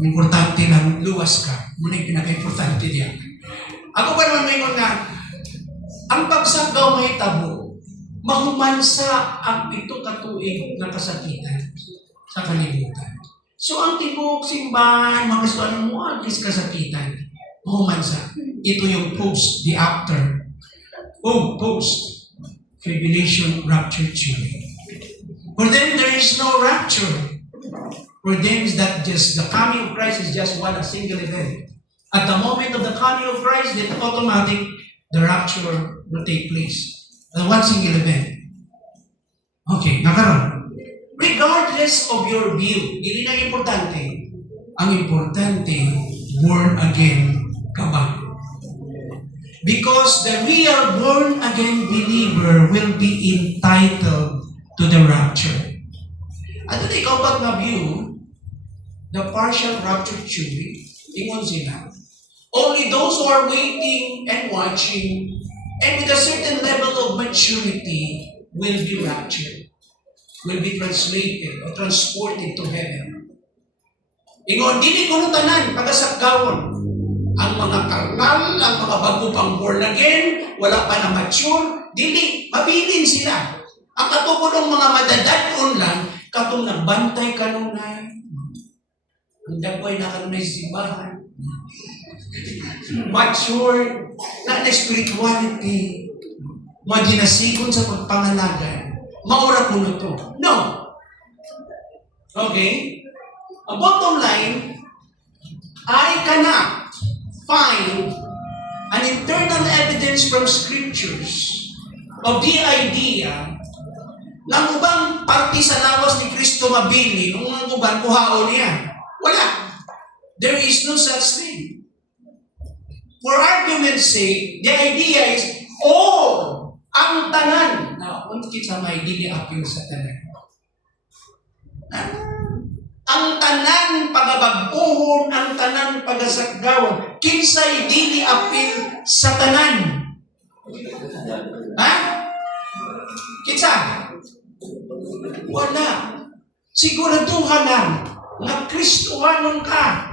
Ang importante lang, luwas ka. Muna yung pinaka-importante diyan. Ako ba naman mayroon na ang pagsagaw may tabo, mahumansa ang 7 katuig na kasakitan sa kalibutan. So ang tibok simbahan, mga Kristohano mo, at least kasakitan, mahumansa. Ito yung post, the after. Post. Tribulation, rapture, surely. For them, there is no rapture. For them, is that just the coming of Christ is just a single event. At the moment of the coming of Christ, then automatic, the rapture will take place. One single event. Okay, nakaroon. Regardless of your view, hindi na importante. Ang importante, born again ka ba? Because the real born again believer will be entitled to the rapture. At ito ikaw pag na-view, the partial rapture theory, ingon sila. Only those who are waiting and watching and with a certain level of maturity will be raptured, will be translated or transported to heaven. Ingon, dili ko tanan pagkasagkawon. Ang mga karnal, ang mga bago pang born again, wala pa na mature, dili, mabilin sila. Ang katubo ng mga madadadon lang, katong nagbantay kanunay. Ang dagway na kanunay simbahan. Mature, na spirituality, maginasigon sa pagpangalagan. Maura ko to. No. Okay? Ang bottom line, I cannot find an internal evidence from scriptures of the idea na ubang parte sa lawas ni Kristo mabili, nung mga ubang kuhaon niya. Wala. There is no such thing. For argument's sake, the idea is all ang tanan. Now, kung kita may dili-appeal sa tanan. Ang tanan pagabag-uhon, ang tanan pagasaggawan, kinsay dili apil sa tanan. Ha? Kinsa? Wala. Siguraduhan lang na Kristohanon ka.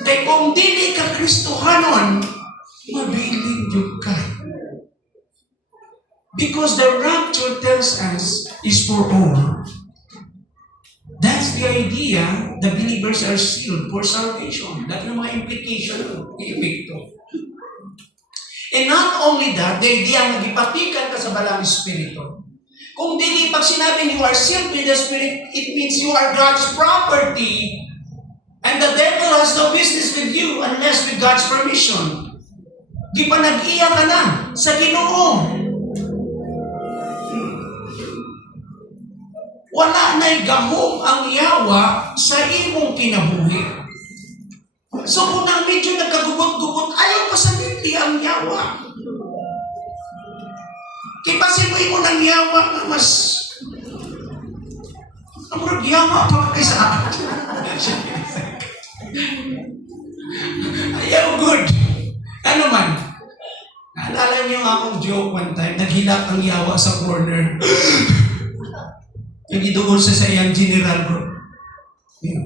Kaya kung dili ka Kristohanon, mabiling yun ka. Because the rapture tells us is for all. That's the idea. The believers are sealed for salvation. That's yung mga implication ng epekto. And not only that, the idea na gipatikan ka sa balang Espiritu. Kung dili pag sinabing you are sealed with the Spirit, it means you are God's property and the devil has no business with you unless with God's permission. Gipanag-iya ka na sa Ginoo. Wala na'y gahom ang yawa sa imong kinabuhi. So kung nang medyo nagkagugot-gugot, ayaw pa sa Bibli ang yawa. Kipasin mo imo ng yawa na mas ang yawa pa kaysa akin. Ayaw good. Ano man? Naalala niyo akong joke one time, naghilak ang yawa sa corner. Nagidoon sa sayang general bro.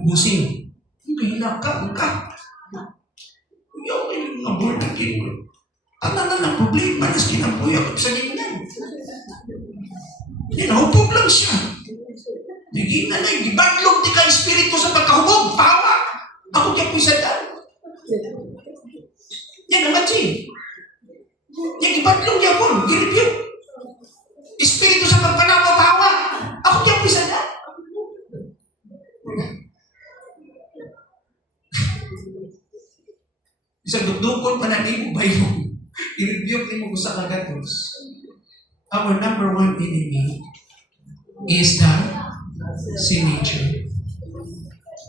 Busing. Naghilak ka, yung mga board na kin. Ano na ng problema na kinampuyak sa gingnan. Hupog lang siya. Naging na ibadlog di ka espiritu sa pagkahubog. Pawa! Ako kaya puisadan. Yan naman siya. Yung ibadlog niya po, giripyo. Espiritu sa pagpanawa, pawa. Ako kaya puisadan. Isang dukdukon pa na di mo ba yung i-review mo sa kagatos. Our number one enemy is the sin nature.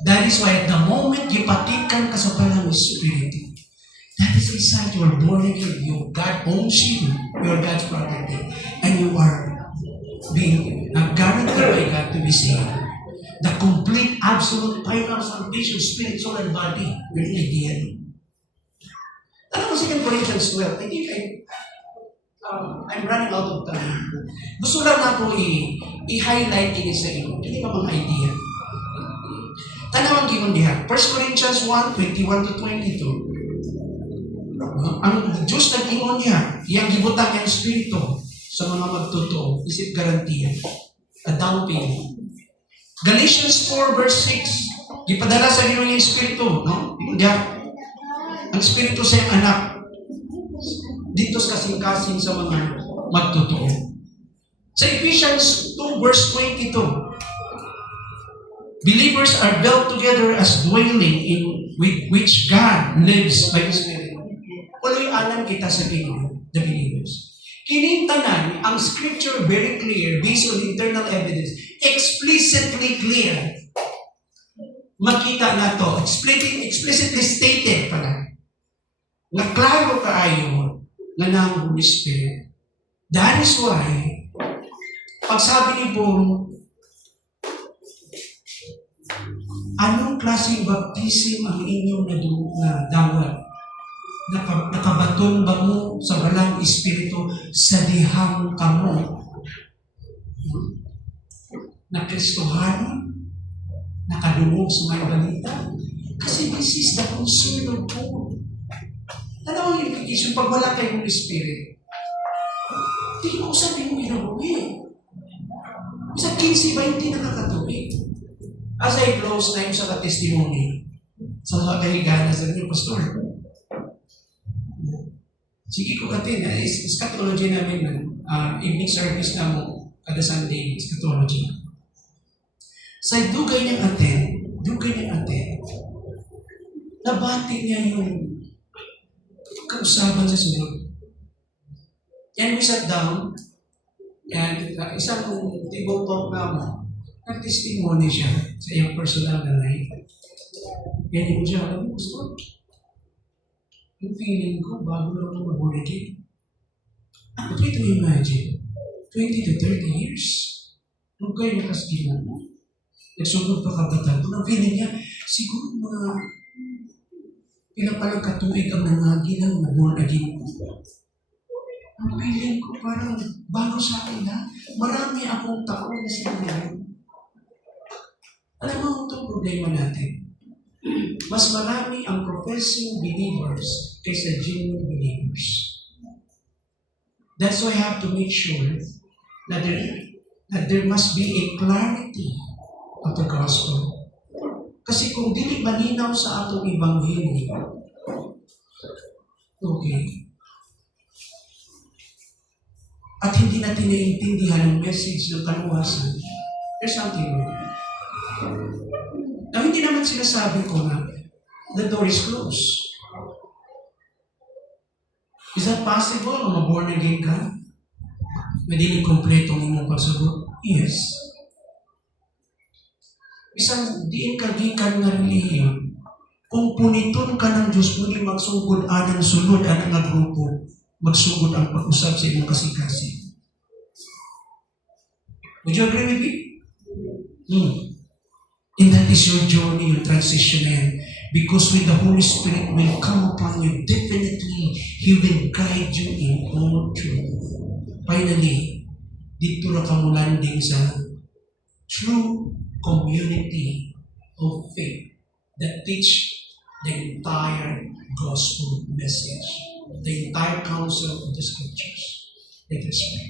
That is why at the moment you patikan ka sa palang Espiritu, that is inside you are born again. God owns you. You are God's property. And you are being guaranteed by God to be saved. The complete, absolute, final salvation, spirit, soul, and body. Your idea. Alam mo, 2 Corinthians 12, I think I'm running out of time. Gusto lang na po i-highlight ini sa inyo. Hindi ba mga idea? Tanawang gingon diha. 1 Corinthians 1, 21 to 22. Ang Diyos nag-ingon niya, iyang gibutang ang Espiritu sa mga magtotoo, isip garantiya. A down payment. Galatians 4 verse 6, gipadala sa Ginoo yung Espiritu, no? Diya, ang Espiritu sa iyang anak, dito sa kasing-kasing sa mga magtotoo. Sa Ephesians 2 verse 22, believers are built together as dwelling in with which God lives by His Spirit. Uloy alam kita sa Ginoo, the believers. Kinintanan ang scripture very clear based on internal evidence, explicitly clear. Makita na to, explicitly stated pala. Na klaro kaayo na ng Holy Spirit. That is why, pag sabi ni Paul, anong klaseng baptism ang inyong nadawat? Nakabaton ba mo sa walang Espiritu sa dihang kamo? Na Kristohano? Nakadungog sa mga balita? Kasi this is the concern of Paul. Ano ang implication pag wala kayong Spirit? Hindi mo sabi mo ginabuhi. Sa 15-20 nakakatuwi. As I close na yung sa testimony, sa mga kahigana sa inyo, Pastor. Sige ko katin, eschatology namin evening service na mo kada Sunday, eschatology. Sa dugay niyang atin, nabati niya yung kausaban sa sunod. And we sat down, and isang tibong talk naman, nag-testimony siya sa iyong personal na life. Yan yung siya, gusto. Yung feeling ko, bago lang ito mabulitin. Try to imagine, 20 to 30 years, nung kayo nakaskilan mo, nagsugod pa kabatan ko, ang feeling niya, siguro mga pinapalang katuig ang nangagi ng born again ko. Ang feeling ko parang bago sa akin na marami akong taon na sinunod. Alam mo itong problema natin. Mas marami ang professing believers kaysa genuine believers. That's why I have to make sure that there must be a clarity of the gospel. Kasi kung dili malinaw sa atong ebanghelyo, okay, at hindi natin naiintindihan ang message ng kaluwasan, there's something wrong. Now, hindi naman sinasabi ko na the door is closed. Is that possible kung ma-born again ka? Madiling kompleto ng iyong pagsagot? Yes. Isang diin kagikan na relihiyon, kung puniton ka ng Diyos, muli magsugod anang sunod anang nga grupo, magsugod ang pag-usap sa iyong kasing-kasing. Would you agree with me? And that is your journey, your transition na yan. Because when the Holy Spirit will come upon you, definitely He will guide you in all truth. Finally, dito na kamo landing sa true community of faith that teach the entire gospel message, the entire counsel of the scriptures. Let us pray.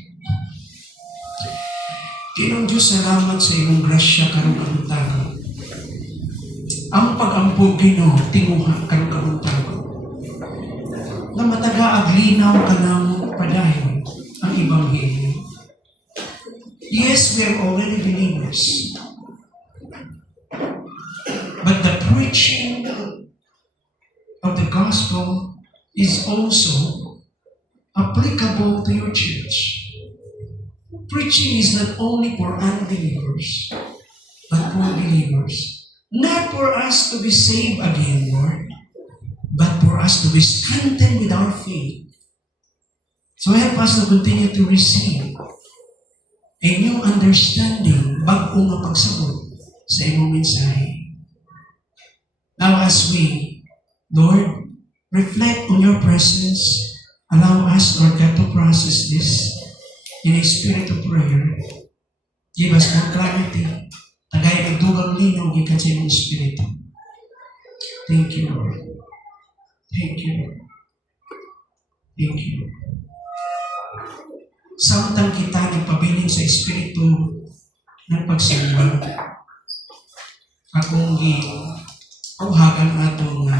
Kinong Diyos, salamat sa iyong grasya karong kabuntagon. Ang pag-ampog Ginoo tinguha karong kabuntagon. Na mataga-aglinaw ka ng padayon ang Ebanghelyo. Yes, we are already believers. But the preaching of the gospel is also applicable to your church. Preaching is not only for unbelievers, but for believers. Not for us to be saved again, Lord, but for us to be strengthened with our faith. So help us to continue to receive a new understanding, bago nga pagsabot sa iyong mensahe. Now as we, Lord, reflect on your presence, allow us, Lord God, to process this in a spirit of prayer. Give us more clarity. Tagay ng dugang linaw gikan sa iyong Espiritu. Thank you, Lord. Thank you, Lord. Thank you. Samtang kita nagpabiling sa Espiritu ng pagsamba, akong pauhagan atong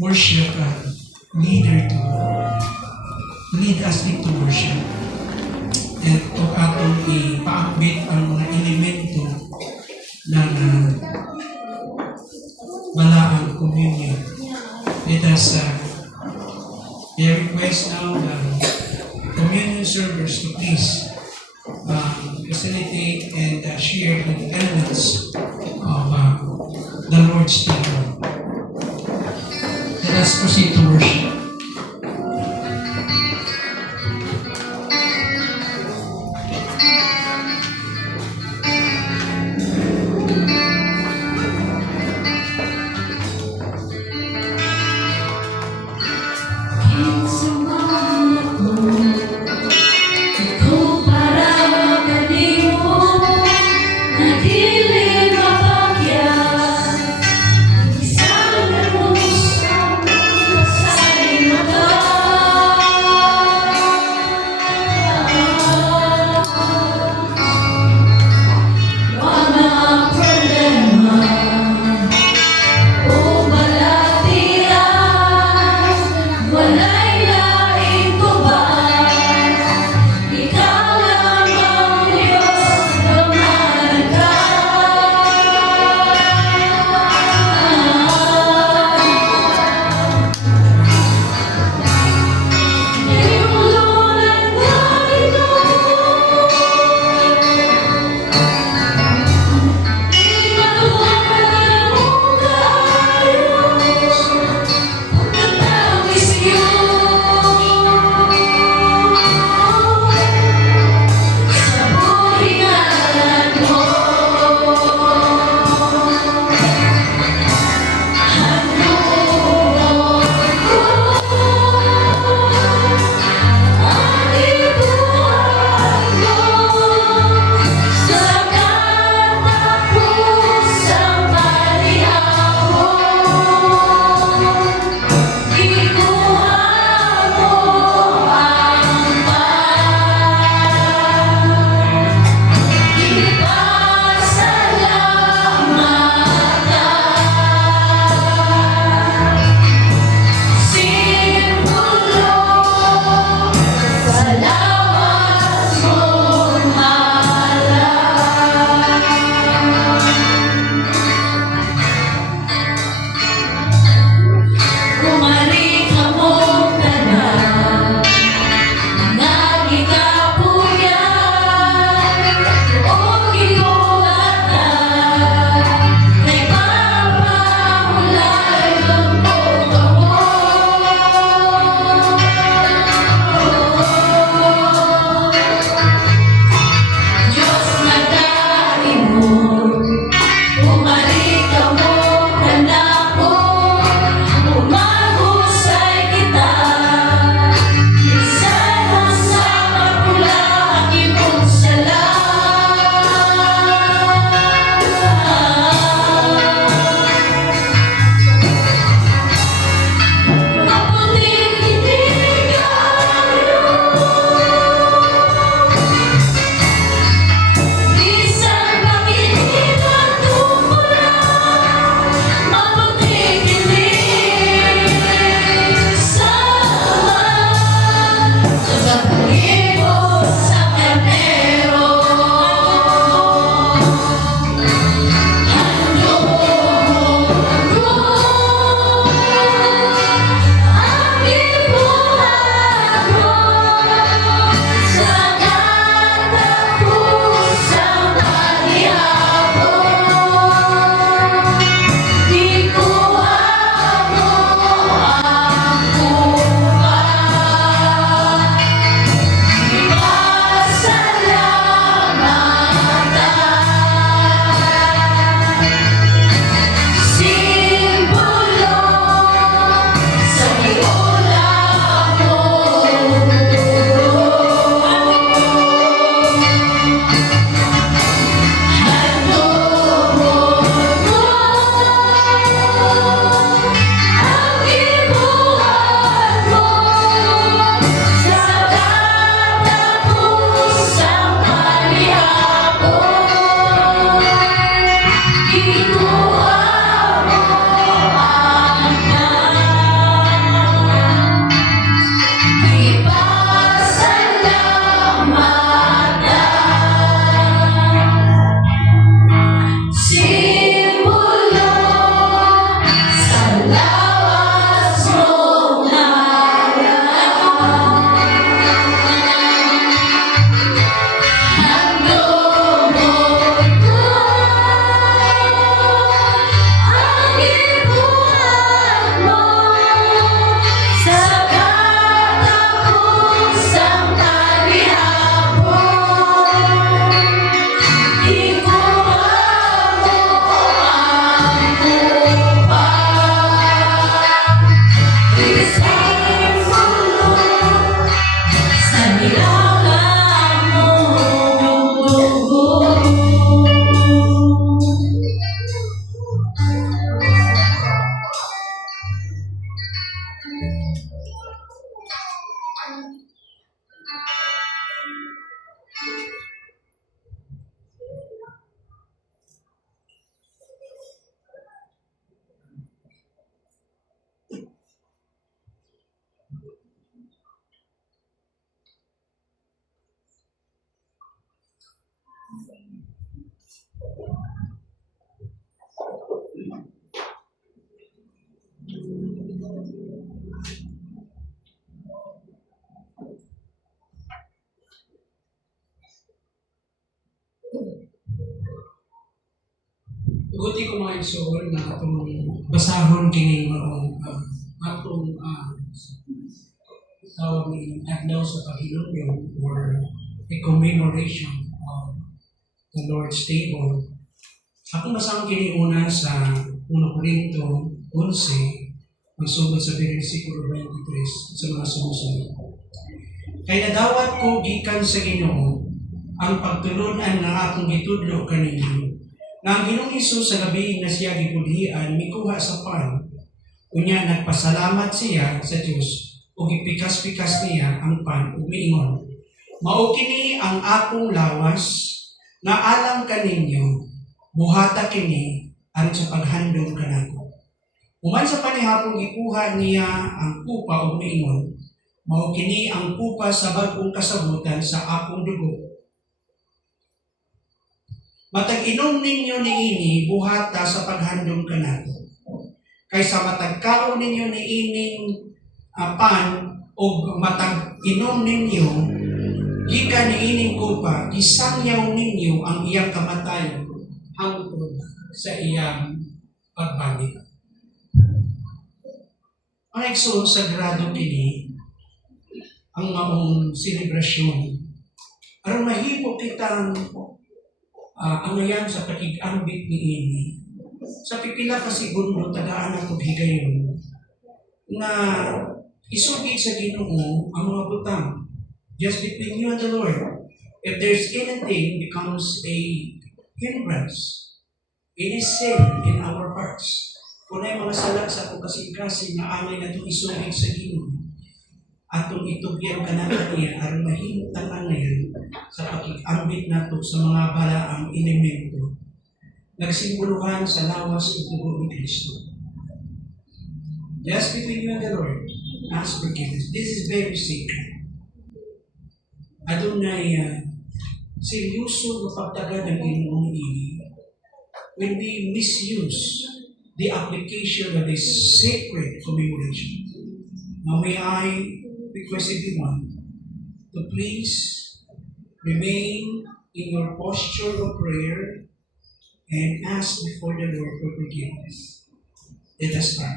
worship leader to lead us into worship. At kung atong ipaakbit ang mga elemento ng balaang communion. Let us request now the communion servers to please facilitate and share the elements of the Lord's table. Let us proceed to worship. Isang luz ang Buti ko mga igsoon na atong basahon kini maong atong tawag ni adlaw sa Panginoon or a commemoration of the Lord's table. Ako basahon kini una sa 1 Corinto 11 magsugod sa bersikulo 23 sa mga sumusunod. Kay nadawat ko gikan sa Ginoo ang pagtulunan nga akong gitudlo kaninyo na ang Ginoong Hesus sa gabi na siya gipudhian mikuha sa pan, unya nagpasalamat siya sa Dios ug gipikas-pikas niya ang pan ug miingon, mao kini ang akong lawas nga alang kaninyo, buhata kini aron sa paghandom kanako. Human sa panihapon gikuha niya ang kupa ug miingon, mao kini ang kupa sa bag-ong kasabutan sa akong dugo. Matag inom ninyo niini buhata sa paghandom kanako. Kaysa matag kaon ninyo niining pan o matag inom ninyo gikan niining kupa, gisangyaw ninyo ang iyang kamatayon hangtod sa iyang pagbalik. Ang igsoon sagrado kini ang maong selebrasyon aron mahimo kitang ang ngayon sa pakig-ambit ni ini, sa pipila ka segundo tagaan ang paghigayon na isugid sa Ginoo ang mga butang just between you and the Lord. If there's anything becomes a hindrance, any sin in our hearts, kung ay mga sala sa atong kasing-kasing na amay na itong isugid sa Ginoo, atong itugyan ka na niya aron mahimutang ang ngayon sa pakig-ambit nato sa mga balaang elemento nagsimbuluhan sa lawas ug dugo ni Kristo. Just between you and the Lord, ask forgiveness. This is very sacred. Adunay seryoso nga pagtagad ng Ginoong ini when we misuse the application of this sacred commemoration. Now may I request everyone to please remain in your posture of prayer and ask before the Lord for forgiveness. Let us pray.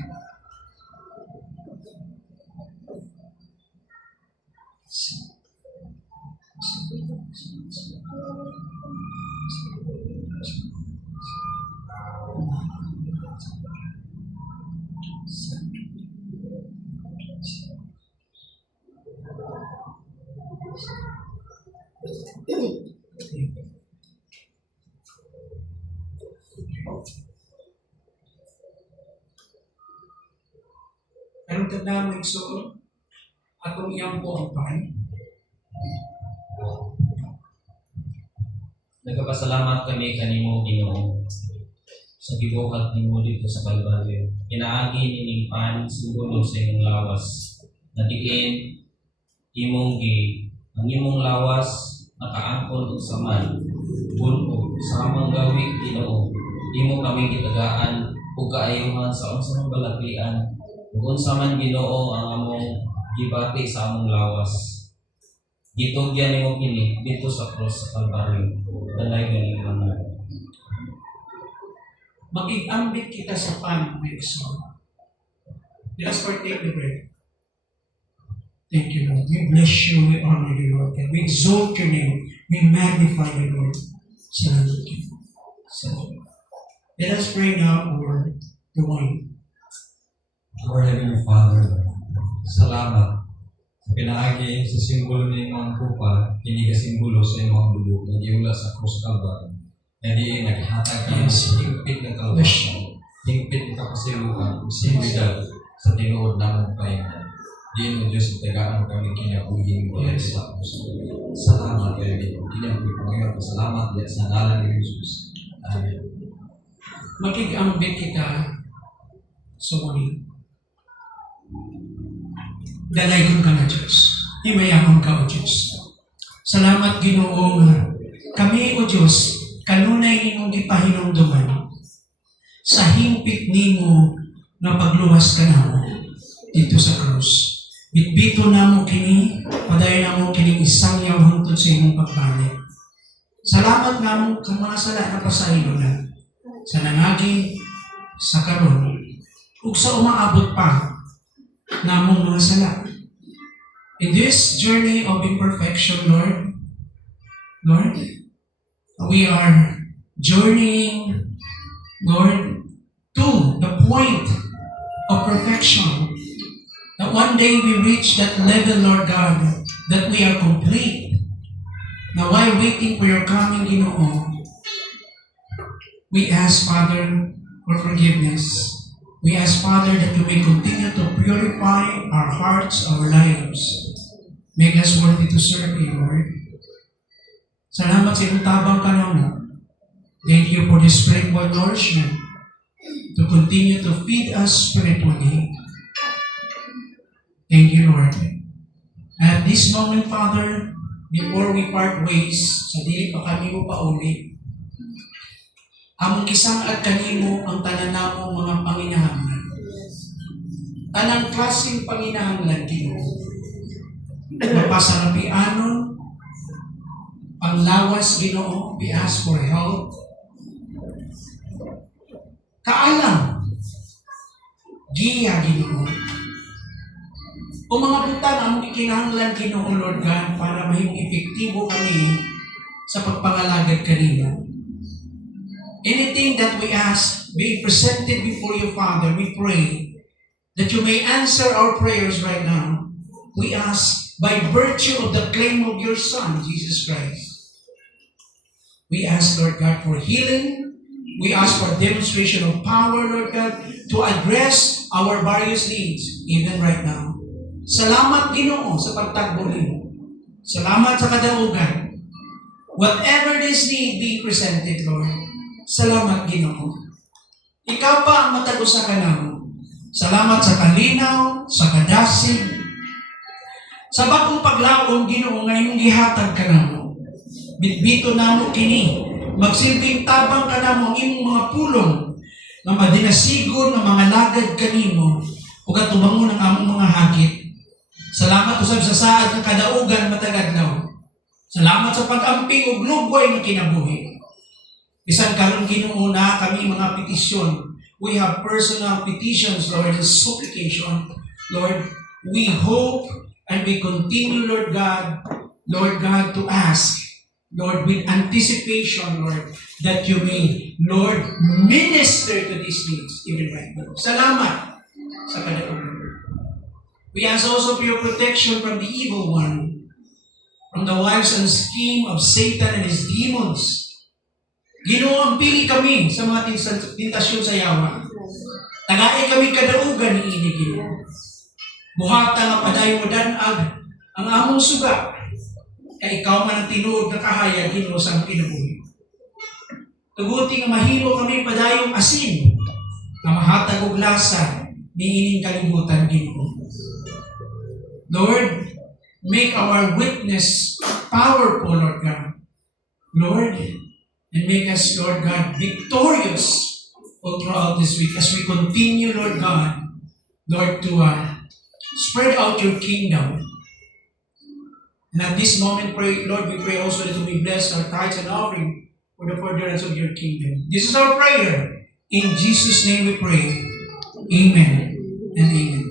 Anong tanda mo igsoon? Atong iyang po ang pan. Nagpapasalamat kami kanimo Ginoo sa gibuhat nimo dito sa Kalbaryo. Pinaagi nining pan simbolo sa imong lawas. Nadiin imong ang imong lawas nakaangkon og saman. Bunog sa among gawi Ginoo. Imo kami gitagaan ug kaayuhan sa unsa man balaklian. Ug unsa man Ginoo ang among gibati sa among lawas. Gitugyan nimo kini dito sa cross sa Kalbaryo. Dalay ganing mga Magig-ambit kita sa pan, my son. Let us partake the bread. Thank you, Lord. We bless you, we honor you, Lord. And we exalt your name. We magnify you, Lord. Salamat you. Salamat. Let us pray now for the wine. Our Heavenly Father, salamat sa pinaagi sa simbolo ng imong kupa, kini ka simbolo sa imong dugo na giula sa krus Kalbaryo. Kaya naghatag ka sa hingpit ng Kalbaryo, hingpit ng kapasiluhan, simbilidad sa tinuod namong pahingan. Diin mo Diyos, tagaan kami kinabuhin mo sa puso. Salamat kayo dito. Kinilang ko Panginoon, salamat din sa ngalan ni Jesus. Amen. Magig-ambit kita sa wine. Dalay ka na Diyos. Himayamon ka o Diyos. Salamat Ginoo kami o Diyos, kanunay nimong gipahinumduman sa hingpit nimo na pagluwas ka namo dito sa krus. Bitbito namo kini, paday namo kini isang yaw hangtod sa imong pagbalik. Salamat namo kang mga sala na pasahilonan. sa nangagi, sa karon, ug sa umaabot pa namong mga sala. In this journey of imperfection, Lord, we are journeying, Lord, to the point of perfection. That one day we reach that level, Lord God, that we are complete. Now, while waiting for your coming, Ginoo, we ask, Father, for forgiveness. We ask, Father, that you may continue to purify our hearts, our lives. Make us worthy to serve you, Lord. Salamat sa iyong tabang ka naman. Thank you for this spiritual nourishment to continue to feed us spiritually. Thank you, Lord. At this moment, Father, before we part ways, sa dili pa kami mo pauli, among gisamad kanimo ang tanan namong mga panginahanglan. Tanang klaseng panginahanglan, Ginoo. Mapasarapianon, panglawas, Ginoo, we ask for help. Kaalam, giya, Ginoo. O mga butang ang ikinahanglan, Ginoo, Lord God, para mahing epektibo kami sa pagpangalagad kanina. Anything that we ask, being presented before you, Father, we pray that you may answer our prayers right now. We ask by virtue of the claim of your Son, Jesus Christ. We ask, Lord God, for healing. We ask for demonstration of power, Lord God, to address our various needs, even right now. Salamat, Ginoo, sa pagtagbo nimo. Salamat sa kadaugan. Whatever this need being presented, Lord, salamat, Ginoo. Ikaw pa ang matagos sa kanamo. Salamat sa kalinaw, sa kadasig, sa bagong paglaom, Ginoo, ngayong gihatag kanamo. Bitbito namo kini. Magsilbing tabang kanamo ang imong mga pulong na madinasigon ng mga lagad kanimo o katubangon ng among mga hagit. Salamat usab sa saad ng kadaugan matagadlaw. Salamat sa pag-amping ug lugway ng kinabuhi. Bisan karon, Ginoo, na kami mga petisyon. We have personal petitions, Lord, and supplication. Lord, we hope and we continue, Lord God, to ask, Lord, with anticipation, Lord, that you may, Lord, minister to these needs even right now. Salamat sa kadaugan. We ask also for your protection from the evil one, from the wiles and scheme of Satan and his demons. Ginoo, ampili kami sa mga tentasyon sa yawa. Tagay kami kadaugan ni ini, Ginoo. Buhata nga padayon mo danag ang among suga, kay ikaw man ang tinuod na kahayag, Ginoo, sa among kinabuhi. Tuguti nga mahimo kami padayong asin, na mahatag og lasa ni ining kalibutan, Ginoo. Lord, make our witness powerful, Lord God. Lord, and make us, Lord God, victorious all throughout this week as we continue, Lord God, Lord, to spread out your kingdom. And at this moment, Lord, we pray also that you may bless our tithes and offering for the furtherance of your kingdom. This is our prayer. In Jesus' name we pray. Amen and amen.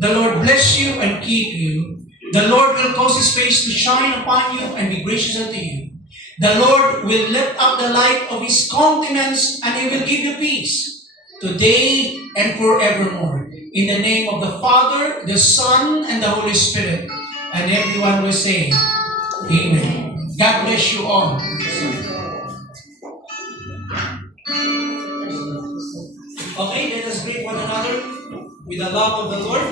The Lord bless you and keep you. The Lord will cause His face to shine upon you and be gracious unto you. The Lord will lift up the light of His countenance and He will give you peace today and forevermore. In the name of the Father, the Son, and the Holy Spirit. And everyone will say, Amen. God bless you all. Okay, let us greet one another with the love of the Lord.